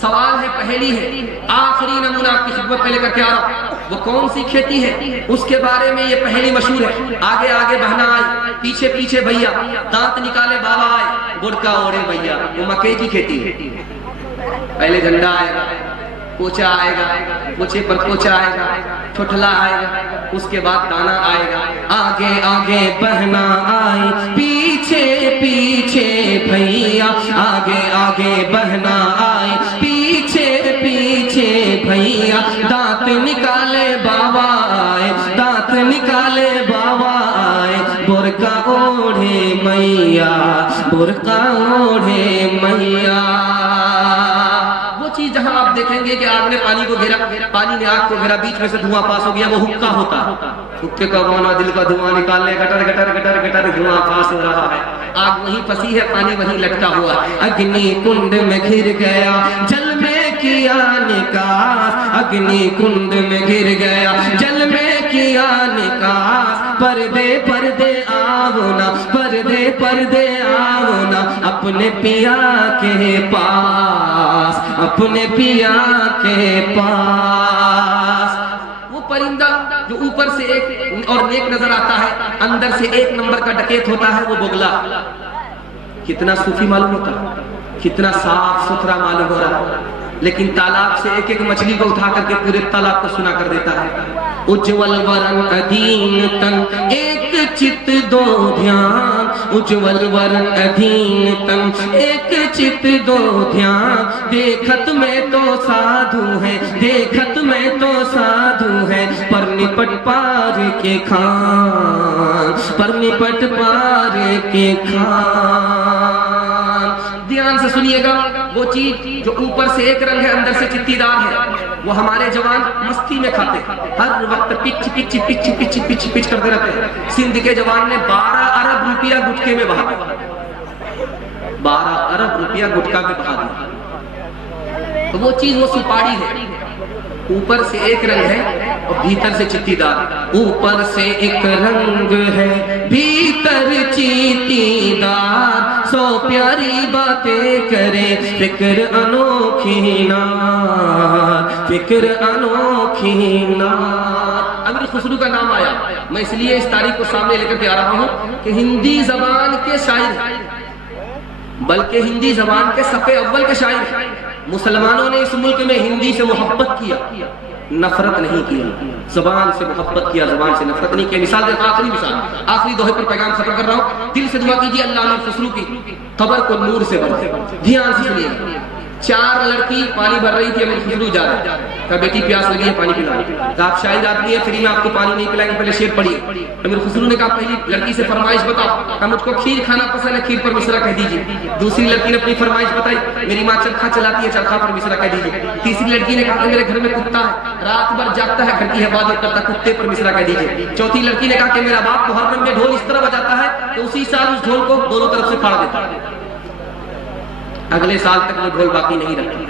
سوال ہے پہلی ہے، آخری نمونہ آپ کی خدمت میں لے کر کے آ رہا ہوں۔ وہ کون سی کھیتی ہے، اس کے بارے میں یہ پہلی مشہور ہے۔ آگے آگے بہنا آئی، پیچھے پیچھے بھیا، دانت نکالے بابا آئے، گڑکا اوڑے بھیا۔ وہ مکئی کی کھیتی ہے۔ پہلے جھنڈا آئے گا، پوچا آئے گا، پوچے پر پوچا آئے گا، ٹھٹلا آئے گا، اس کے بعد دانا آئے گا۔ آگے آگے بہنا آئی، پیچھے پیچھے بھیا، آگے آگے بہنا آئی، پیچھے پیچھے بھیا۔ دانت نکالے بابا آئے، دانت نکالے بابا آئے، برقع اوڑھے میاں، برقع اوڑھے میاں۔ چیز جہاں آپ دیکھیں گے کہ آگ نے پانی کو گھیرا، پانی نے آگ کو گھیرا، بیچ میں سے دھواں پاس ہو گیا، وہ حکا ہوتا ہے۔ حکے کا مانا دل کا دھواں نکالنے، گٹر گٹر گٹر گٹر دھواں پاس ہو رہا ہے۔ آگ وہیں پھنسی ہے، پانی وہیں لٹکا ہوا ہے۔ اگنی کنڈ میں گر گیا، جل میں کیا نکاس، اگنی کنڈ میں گر گیا، جل میں کیا نکاس۔ پردے پردے آونا، پردے پردے آونا، اپنے پیا کے پاس، اپنے پیا کے پاس۔ وہ پرندہ جو اوپر سے ایک اور نیک نظر آتا ہے، اندر سے 1 نمبر کا ڈکیت ہوتا ہے، وہ بگلا۔ کتنا صوفی معلوم ہوتا ہے، کتنا صاف ستھرا معلوم ہو رہا ہے، لیکن تالاب سے ایک ایک مچھلی کو اٹھا کر کے پورے تالاب کو سنا کر دیتا ہے۔ اجول ورن ادین تن ایک چت دو دھیان، اجول ورن ادین تن ایک چت دو دھیان۔ دیکھت میں تو سادھو ہے، دیکھت میں تو سادھو ہے، پر نپٹ پار کے کھان، پر نپٹ پار کے کھان۔ دھیان سے سنیے گا، وہ چیز جو اوپر سے ایک رنگ ہے اندر سے چٹی دار ہے، وہ ہمارے جوان مستی میں کھاتے ہیں، ہر وقت pitch pitch pitch pitch pitch pitch کرتے رہتے ہیں۔ سندھ کے جوان نے 12 ارب روپیہ گٹکے میں بہا دیا، 12 ارب روپیہ گٹکا میں بہا دیا۔ تو وہ چیز وہ سپاڑی ہے، اوپر سے ایک رنگ ہے اور بھیتر سے چٹی دار، اوپر سے ایک رنگ ہے بھیتر چیتی دار، سو پیاری باتیں کرے فکر انوکھی نار، فکر انوکھی نار۔ امیر خسرو کا نام آیا، میں اس لیے اس تاریخ کو سامنے لے کر کے آ رہا ہوں کہ ہندی زبان کے شاعر ہیں، بلکہ ہندی زبان کے صفحے اول کے شاعر ہیں۔ مسلمانوں نے اس ملک میں ہندی سے محبت کیا، نفرت نہیں کیا، زبان سے محبت کیا، زبان سے نفرت نہیں کیا۔ مثال دیتا، آخری مثال، آخری دوہے پر پیغام ختم کر رہا ہوں۔ دل سے دعا کیجیے اللہ امیر خسرو کی قبر کو نور سے بھر دے۔ دھیان سے سنیے، 4 لڑکی پانی بھر رہی تھی، امیر خسرو جا رہے، کہا بیٹی پیاس لگی ہے پانی پلاؤ، کہا آپ شاعر آدمی ہے فری میں آپ کو پانی نہیں پلائیں گے، پہلے شعر پڑھیے۔ امیر خسرو نے کہا پہلی لڑکی سے فرمائش بتاؤ، کہا مجھ کو کھیر کھانا پسند ہے، کھیر پر مصرع کہہ دیجیے۔ دوسری لڑکی نے اپنی فرمائش بتائی، میری ماں چرخا چلاتی ہے، چرخا پر مصرع کہہ دیجیے۔ تیسری لڑکی نے کہا کہ میرے گھر میں کتا ہے، رات بھر جاگتا ہے، گھر کی حفاظت کرتا ہے، کتے پر مصرع کہہ دیجیے۔ چوتھی لڑکی نے کہا کہ میرا باپ محرم میں ڈھول اس طرح بجاتا ہے کہ اسی سال اس ڈھول کو دونوں طرف سے پھاڑ دیتا ہے، اگلے سال تک وہ ڈھول باقی نہیں رکھتی،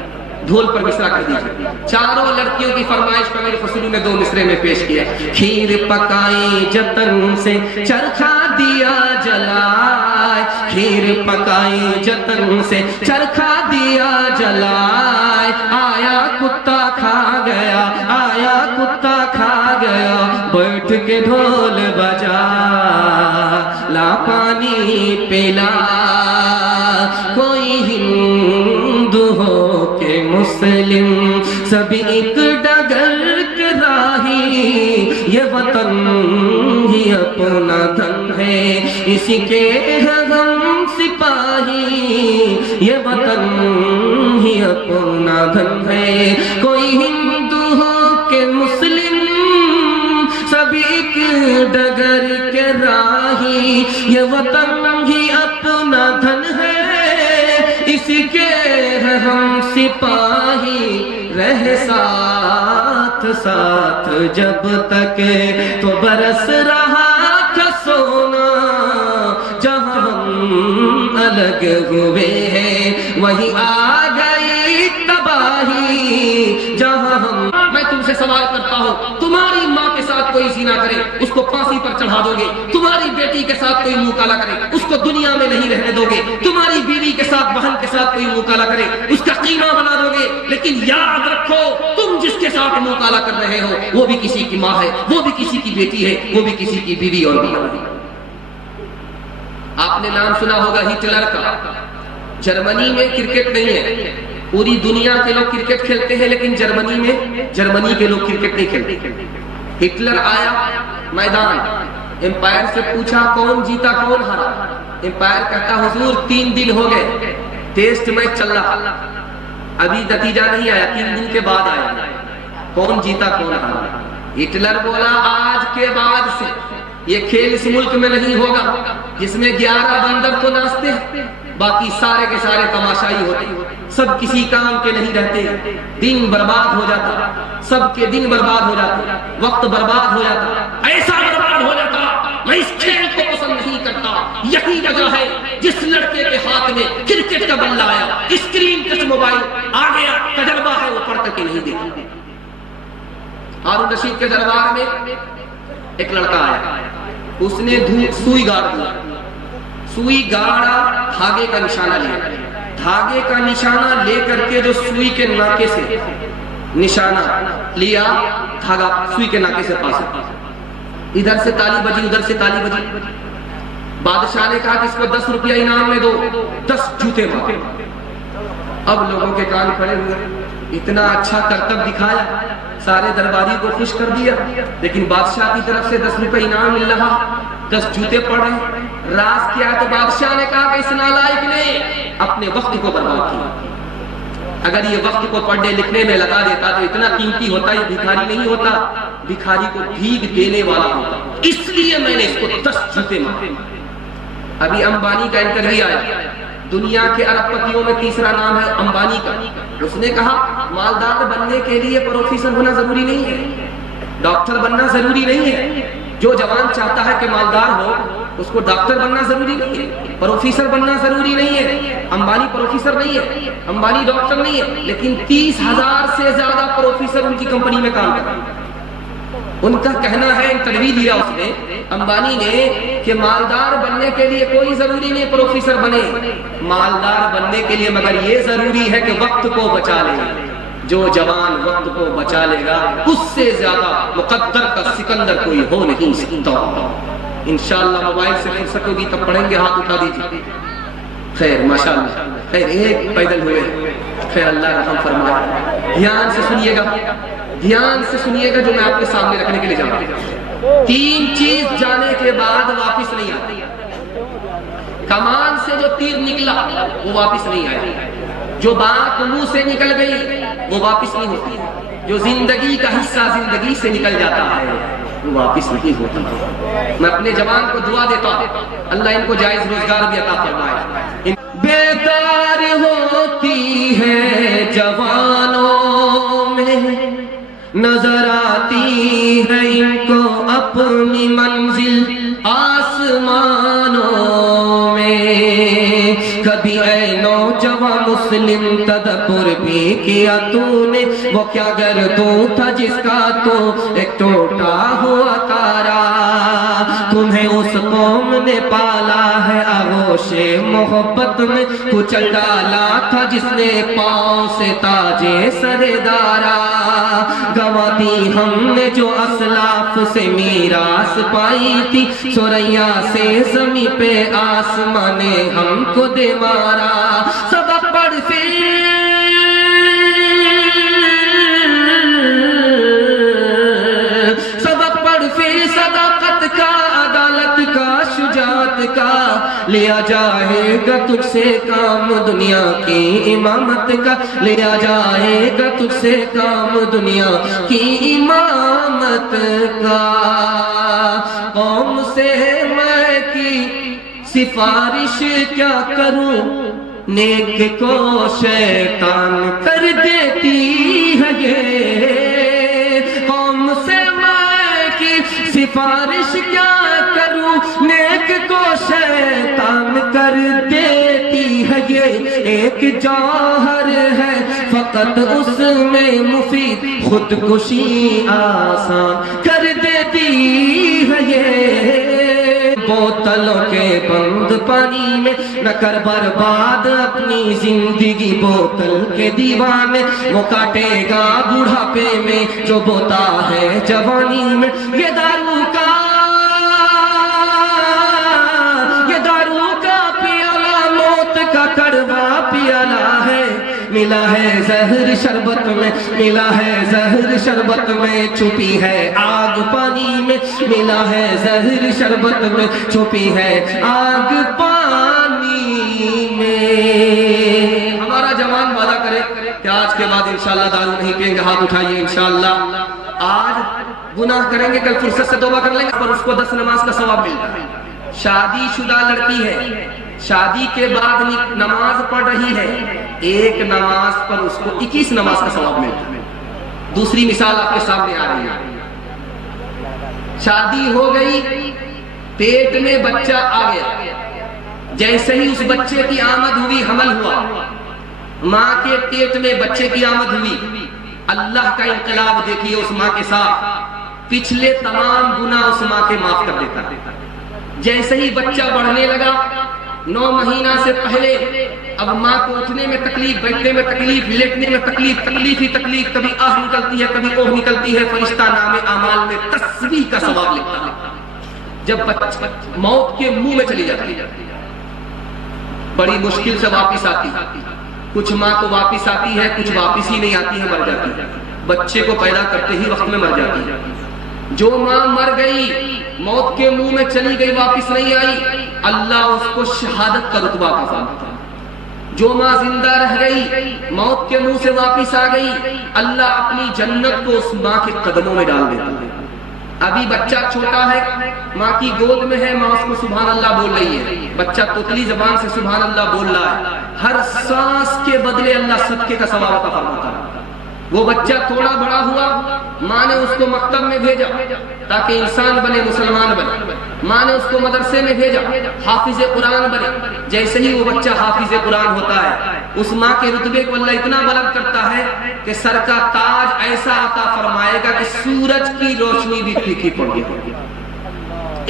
ڈھول پر مصرع کر دیجیے۔ چاروں لڑکیوں کی فرمائش کو امیر خسرو نے 2 مصرے میں پیش کیا۔ کھیر پکائی جتن سے چرخا دیا جلائے، کھیر پکائی جتن سے چرخا دیا جلائے، آیا کتا کھا گیا، آیا کتا کھا گیا، بیٹھ کے ڈھول بجا لا پانی پلا، کوئی ہندو ہو کہ مسلم سبھی ایک ڈگر کے راہی، یہ وطن ہی اپنا دھن ہے، اسی کے ہم سپاہی، یہ وطن ہی اپنا دھن ہے، کوئی ہندو ہو کہ مسلم سبھی ایک ڈگر کے راہی، یہ وطن ہی اپنا دھن ہے، اسی کے ہم سپاہی، رہ ساتھ ساتھ جب تک تو برس رہا تھا سونا، جہاں ہم الگ ہوئے ہیں وہیں آ گئی تباہی، جہاں ہم۔ میں تم سے سوال کرتا ہوں، تمہاری ماں کے ساتھ کوئی زنا کرے اس کو پھانسی پر چڑھا دو گے، تمہاری بیٹی کے ساتھ کوئی منہ کالا کرے اس کو دنیا میں نہیں رہنے دو گے، تمہاری بیوی کے ساتھ بہن کے ساتھ کوئی منہ کالا کرے اس کا قیمہ بنا دو گے، لیکن یاد رکھو تم جس کے ساتھ منہ کالا کر رہے ہو وہ بھی کسی کی ماں ہے، وہ بھی کسی کی بیٹی ہے، وہ بھی کسی کی بیوی اور بیوی۔ آپ نے نام سنا ہوگا ہٹلر کا۔ جرمنی میں کرکٹ نہیں ہے، پوری دنیا کے لوگ کرکٹ کھیلتے ہیں، لیکن جرمنی کے لوگ کرکٹ نہیں کھیلتے۔ ہٹلر آیا میدان، امپائر سے پوچھا کون جیتا کون ہارا، امپائر کہتا حضور 3 دن ہو گئے ٹیسٹ میچ چل رہا، ابھی نتیجہ نہیں آیا، 3 دن کے بعد آیا، کون جیتا کون ہارا۔ ہٹلر بولا آج کے بعد سے یہ کھیل اس ملک میں نہیں ہوگا جس میں 11 بندر تو ناچتے ہیں، باقی سارے کے سارے تماشائی ہوتے، سب کسی کام کے نہیں رہتے، دن برباد ہو جاتا، سب کے دن برباد ہو جاتے، وقت برباد ہو جاتا، ایسا برباد ہو جاتا۔ میں اس کھیل کو پسند نہیں کرتا، یہی وجہ ہے جس لڑکے کے ہاتھ میں کرکٹ کا بلہ آیا، اسکرین ٹچ موبائل آ گیا، تجربہ ہے وہ پڑھ کر کے نہیں دیکھا۔ ہارون رشید کے دربار میں ایک لڑکا آیا، اس نے سوئی گاڑ دی، سوئی گاڑا، دھاگے کا نشانہ لیا، دھاگے کا نشانہ لے کر کے جو سوئی کے ناکے سے نشانہ لیا، دھاگا سوئی کے ناکے سے پاس، ادھر سے تالی بجی ادھر سے تالی بجی۔ بادشاہ نے کہا کہ اس کو 10 روپیہ انعام میں دو، 10 جوتے مارے۔ اب لوگوں کے کان کھڑے ہوئے، اتنا اچھا کرتب دکھایا، سارے درباری کو خوش کر دیا، لیکن بادشاہ کی طرف سے 10 روپے انعام مل رہا، 10 جوتے پڑ رہے۔ راز کیا تو بادشاہ نے کہا کہ اس نالائق نے اپنے وقت کو برباد کیا، اگر یہ وقت کو پڑھنے لکھنے میں لگا دیتا تو اتنا قیمتی ہوتا، یہ بھکاری نہیں ہوتا، بھکاری کو بھیگ دینے والا ہوتا، اس لیے میں نے اس کو 10 جوتے مارے۔ ابھی امبانی کا انٹرویو آیا، دنیا کے ارب پتیوں میں تیسرا نام ہے امبانی کا. اس نے کہا مالدار بننے کے لیے پروفیسر ہونا ضروری نہیں ہے، ڈاکٹر بننا ضروری نہیں ہے. جو جوان چاہتا ہے کہ مالدار ہو اس کو ڈاکٹر بننا ضروری نہیں ہے، پروفیسر بننا ضروری نہیں ہے. امبانی پروفیسر نہیں ہے، امبانی ڈاکٹر نہیں ہے، لیکن 30,000 سے زیادہ پروفیسر ان کی کمپنی میں کام کرتے ہیں. ان کا کہنا ہے، انٹرویو لیا اس نے امبانی نے، کہ مالدار بننے کے لیے کوئی ضروری نہیں پروفیسر بنے، مالدار بننے کے لیے مگر یہ ضروری ہے کہ وقت کو بچا لے. جو جوان وقت کو بچا لے گا اس سے زیادہ مقدر کا سکندر کوئی ہو نہیں سکتا. انشاءاللہ موبائل سے فرصت ہوگی تب پڑھیں گے، ہاتھ اٹھا دیجیے. خیر ماشاءاللہ، خیر ایک پیدل ہوئے، خیر اللہ رحم فرمائے. دھیان سے سنیے گا، دھیان سے سنیے گا جو میں آپ کے سامنے رکھنے کے لیے جا رہا ہوں. 3 چیز جانے کے بعد واپس نہیں آتی. کمان سے جو تیر نکلا وہ واپس نہیں آیا، جو بات منہ سے نکل گئی وہ واپس نہیں ہوتی، جو زندگی کا حصہ زندگی سے نکل جاتا ہے وہ واپس نہیں ہوتا. میں اپنے جوان کو دعا دیتا ہوں اللہ ان کو جائز روزگار بھی عطا فرمائے. بیدار ہوتی ہے جوانوں میں، نظر آتی ہے ان کو اپنی منزل آسمانوں میں. کبھی اے نوجوان مسلم تدبر بھی کیا تو نے، وہ کیا گردوں تھا جس کا تو ایک ٹوٹا ہوا تارا. تمہیں اس قوم نے پالا ہے آغوش محبت میں، کچل ڈالا تھا جس نے پاؤں سے تاجے سردارا. گواتی ہم نے جو اسلاف سے میراث پائی تھی، سوریا سے زمین پہ آسمان نے ہم کو دے مارا. سبق پڑھ پھر صداقت کا، عدالت کا، شجاعت کا، لیا جائے گا تجھ سے کام دنیا کی امامت کا، لیا جائے گا تجھ سے کام دنیا کی امامت کا. قوم سے میں کی سفارش کیا کروں، نیک کو شیطان کر دیتی ہے یہ. قوم سے میں کی سفارش کیا کروں، نیک کو شیطان کر دیتی ہے یہ. ایک جوہر ہے فقط اس میں مفید، خودکشی آسان کر دیتی ہے یہ. بوتلوں کے بند پانی میں نہ کر برباد اپنی زندگی، بوتل کے دیوانے وہ کاٹے گا بڑھاپے میں جو بوتا ہے جوانی میں. یہ دارو کا پیالہ موت کا کڑوا پیالہ ہے. ملا ہے زہر شربت میں، ملا ہے زہر شربت میں، چھپی ہے آگ پانی میں. ملا ہے زہر شربت میں، چھپی ہے آگ پانی میں. ہمارا جوان وعدہ کرے کہ آج کے بعد انشاءاللہ دارو نہیں پئیں گے. ہاتھ اٹھائیے. انشاءاللہ آج گناہ کریں گے، کل فرصت سے توبہ کر لیں گے، پر اس کو 10 نماز کا ثواب ملتا ہے. شادی شدہ لڑکی ہے، شادی کے بعد نماز پڑھ رہی ہے، ایک نماز پر اس کو 21 نماز کا ثواب ملتا ہے. دوسری مثال آپ کے سامنے آ رہی ہے. شادی ہو گئی، پیٹ میں بچہ آ گیا، جیسے ہی اس بچے کی آمد ہوئی، حمل ہوا، ماں کے پیٹ میں بچے کی آمد ہوئی، اللہ کا انقلاب دیکھیے اس ماں کے ساتھ. پچھلے تمام گناہ اس ماں کے معاف کر دیتا. جیسے ہی بچہ بڑھنے لگا، 9 مہینہ سے پہلے اب ماں کو اٹھنے میں تکلیف، بیٹھنے میں تکلیف، لیٹنے میں تکلیف، تکلیف ہی تکلیف، کبھی آہ نکلتی ہے، کبھی اوہ نکلتی ہے. فرشتہ نامے اعمال میں تسبیح کا ثواب لکھتا ہے. جب موت کے منہ میں چلی جاتی ہے، بڑی مشکل سے واپس آتی ہے. کچھ ماں کو واپس آتی ہے، کچھ واپس ہی نہیں آتی ہے، مر جاتی ہے. بچے کو پیدا کرتے ہی وقت میں مر جاتی ہے. جو ماں مر گئی، موت کے منہ میں چلی گئی، واپس نہیں آئی، اللہ اس کو شہادت کا رتبہ عطا فرماتا ہے. جو ماں زندہ رہ گئی، موت کے منہ سے واپس آ گئی، اللہ اپنی جنت کو اس ماں کے قدموں میں ڈال دیتا ہے. ابھی بچہ چھوٹا ہے، ماں کی گود میں ہے، ماں اس کو سبحان اللہ بول رہی ہے، بچہ توتلی زبان سے سبحان اللہ بول رہا ہے، ہر سانس کے بدلے اللہ صدقے کا ثواب عطا فرماتا ہے۔ وہ بچہ تھوڑا بڑا ہوا، ماں نے اس کو مکتب میں بھیجا تاکہ انسان بنے، مسلمان بنے، ماں نے اس کو مدرسے میں بھیجا حافظ قرآن بنے۔ جیسے ہی وہ بچہ حافظ قرآن ہوتا ہے، اس ماں کے رتبے کو اللہ اتنا بلند کرتا ہے کہ سر کا تاج ایسا عطا فرمائے گا کہ سورج کی روشنی بھی پھیکی پڑے گی۔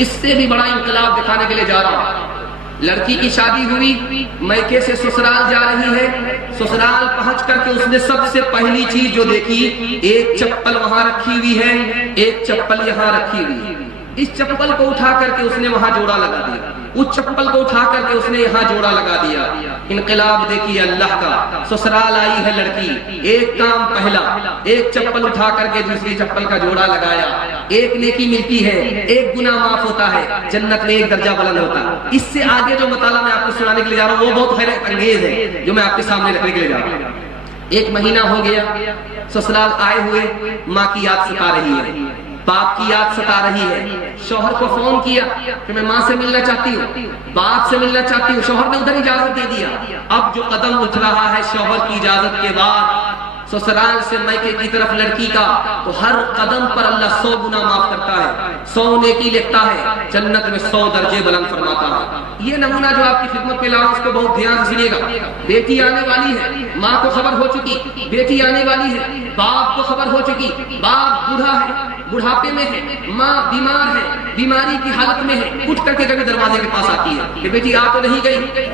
اس سے بھی بڑا انقلاب دکھانے کے لیے جا رہا ہوں۔ لڑکی کی شادی ہوئی، میکے سے سسرال جا رہی ہے، سسرال پہنچ کر کے اس نے سب سے پہلی چیز جو دیکھی، ایک چپل وہاں رکھی ہوئی ہے، ایک چپل یہاں رکھی ہوئی ہے۔ اس چپل کو اٹھا کر کے اس نے وہاں جوڑا لگا دیا، اس چپل کو اٹھا کر کے اس نے یہاں جوڑا لگا دیا۔ انقلاب دیکھیے اللہ کا۔ سسرال آئی ہے لڑکی، ایک کام پہلا، ایک چپل اٹھا کر کے دوسری چپل کا جوڑا لگایا، ایک نیکی ملتی ہے، ایک گناہ معاف ہوتا ہے، جنت میں ایک درجہ بلند ہوتا ہے۔ اس سے آگے جو مطالعہ میں آپ کو سنانے کے لیے جا رہا ہوں وہ بہت حیرت انگیز ہے، جو میں آپ کے سامنے رکھنے کے لیے جا رہا ہوں۔ ایک مہینہ ہو گیا، سسرال آئے ہوئے، ماں کی یاد ستا رہی ہے، باپ کی یاد ستا رہی ہے۔ شوہر کو فون کیا کہ میں ماں سے ملنا چاہتی ہوں، باپ سے ملنا چاہتی ہوں، شوہر نے ادھر اجازت دے دیا۔ اب جو قدم اٹھ رہا ہے شوہر کی اجازت کے بعد سسرال سے میکے کی طرف لڑکی کا، تو ہر قدم پر اللہ 100 گنا معاف کرتا ہے، 100 نیکی لکھتا ہے، جنت میں 100 درجے بلند فرماتا ہے۔ یہ نمونہ جو آپ کی خدمت میں لا رہا ہوں اس کو بہت دھیان سے سنیے گا۔ بیٹی آنے والی ہے، ماں کو خبر ہو چکی، بیٹی آنے والی ہے، باپ کو خبر ہو چکی، باپ بوڑھا ہے، بڑھاپے میں ہے، ماں بیمار ہے، بیماری کی حالت میں ہے، اٹھ کر کے کبھی دروازے کے پاس آتی ہے کہ بیٹی آ تو نہیں گئی۔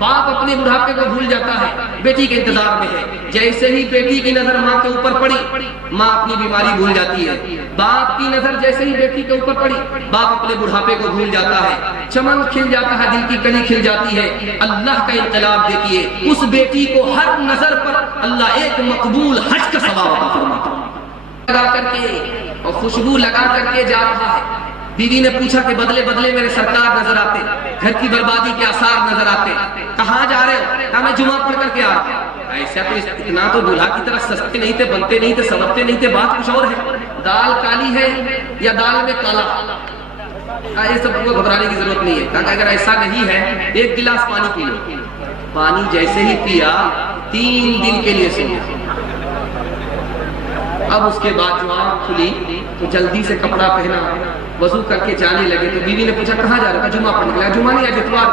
باپ اپنے بڑھاپے کو بھول جاتا ہے، بیٹی کے انتظار میں ہے۔ جیسے ہی بیٹی کی نظر ماں کے اوپر پڑی، ماں اپنی بیماری بھول جاتی ہے۔ باپ کی نظر جیسے ہی بیٹی کے اوپر پڑی، باپ اپنے بڑھاپے کو بھول جاتا ہے، چمن کھل جاتا ہے، دل کی کلی کھل جاتی ہے۔ اللہ کا انقلاب دیکھیے، اس بیٹی کو ہر نظر پر اللہ ایک مقبول حج کا ثواب عطا فرماتا ہے۔ لگا کر کے اور خوشبو لگا کر کے جا رہا ہے۔ بیوی نے پوچھا کہ بدلے بدلے میرے سرکار نظر آتے، گھر کی بربادی کے آثار نظر آتے، کہاں جا رہے ہو؟ کہا میں جمعہ پڑھ کر کے آ رہا ہوں۔ ایسا تو اتنا تو دولہا کی طرح سستے نہیں تھے، بنتے نہیں تھے، سنورتے نہیں تھے، بات کچھ اور ہے۔ دال کالی ہے یا دال میں کالا؟ یہ سب کو گھبرانے کی ضرورت نہیں ہے۔ کہا اگر ایسا نہیں ہے ایک گلاس پانی پی لو۔ پانی جیسے ہی پیا 3 دن کے لیے سو گیا۔ اب اس کے بعد جو آنکھ کھلی تو جلدی سے کپڑا پہنا، وضو کر کے جانے لگے تو بیوی نے پوچھا کہاں جا رہا؟ جمعہ پڑھنے کے لیے۔ جمعہ نہیں آج اتوار۔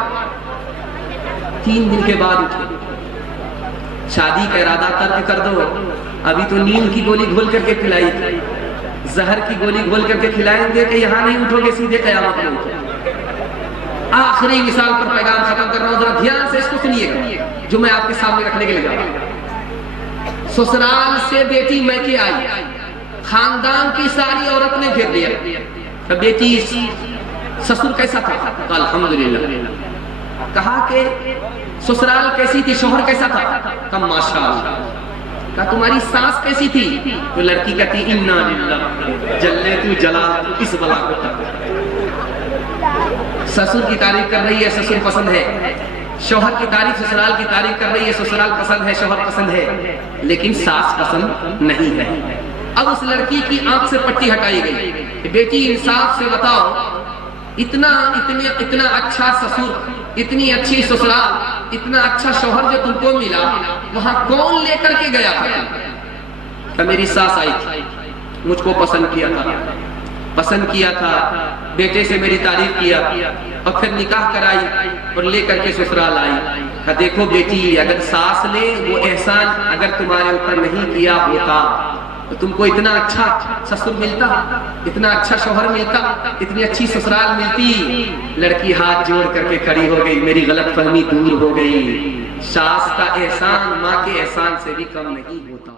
3 دن کے بعد اٹھے، شادی کا ارادہ ترک کر دو، ابھی تو نیند کی گولی گھول کر کے کھلائی تھی، زہر کی گولی گھول کر کے کھلائیں گے کہ یہاں نہیں اٹھو گے سیدھے قیامت میں اٹھو۔ آخری مثال پر پیغام ختم کر رہا ہوں، ذرا دھیان سے اس کو سنیے گا جو میں آپ کے سامنے رکھنے کے لیے جا رہا ہوں۔ سسرال سے بیٹی میکے آئی، خاندان کی ساری عورت نے گھیر لیا۔ بیٹی سسر کیسا تھا؟ الحمدللہ۔ کہا کہ سسرال کیسی تھی، شوہر کیسا تھا؟ کہا ماشاءاللہ۔ کہا تمہاری ساس کیسی تھی؟ تو لڑکی کہتی انا للہ جلے تو جلا اس بلا کو تک۔ سسر کی تعریف کر رہی ہے، سسر پسند ہے، شوہر کی تعریف سسرال کی تعریف کر رہی ہے، سسرال پسند ہے، شوہر پسند ہے، لیکن ساس پسند نہیں ہے۔ اب اس لڑکی کی آنکھ سے پٹی ہٹائی گئی کہ بیٹی انصاف سے بتاؤ، اتنا اچھا سسر، اتنی اچھی سسرال، اتنا اچھا شوہر جو تم کو ملا، وہاں کون لے کر کے گیا تھا؟ کہ میری ساس آئی تھی، مجھ کو پسند کیا تھا، بیٹے سے میری تعریف کیا اور پھر نکاح کرائی اور لے کر کے سسرال آئی۔ کہ دیکھو بیٹی، اگر ساس نے وہ احسان اگر تمہارے اوپر نہیں کیا ہوتا تو تم کو اتنا اچھا سسر ملتا، اتنا اچھا شوہر ملتا، اتنی اچھی سسرال ملتی۔ لڑکی ہاتھ جوڑ کر کے کھڑی ہو گئی، میری غلط فہمی دور ہو گئی۔ ساس کا احسان ماں کے احسان سے بھی کم نہیں ہوتا۔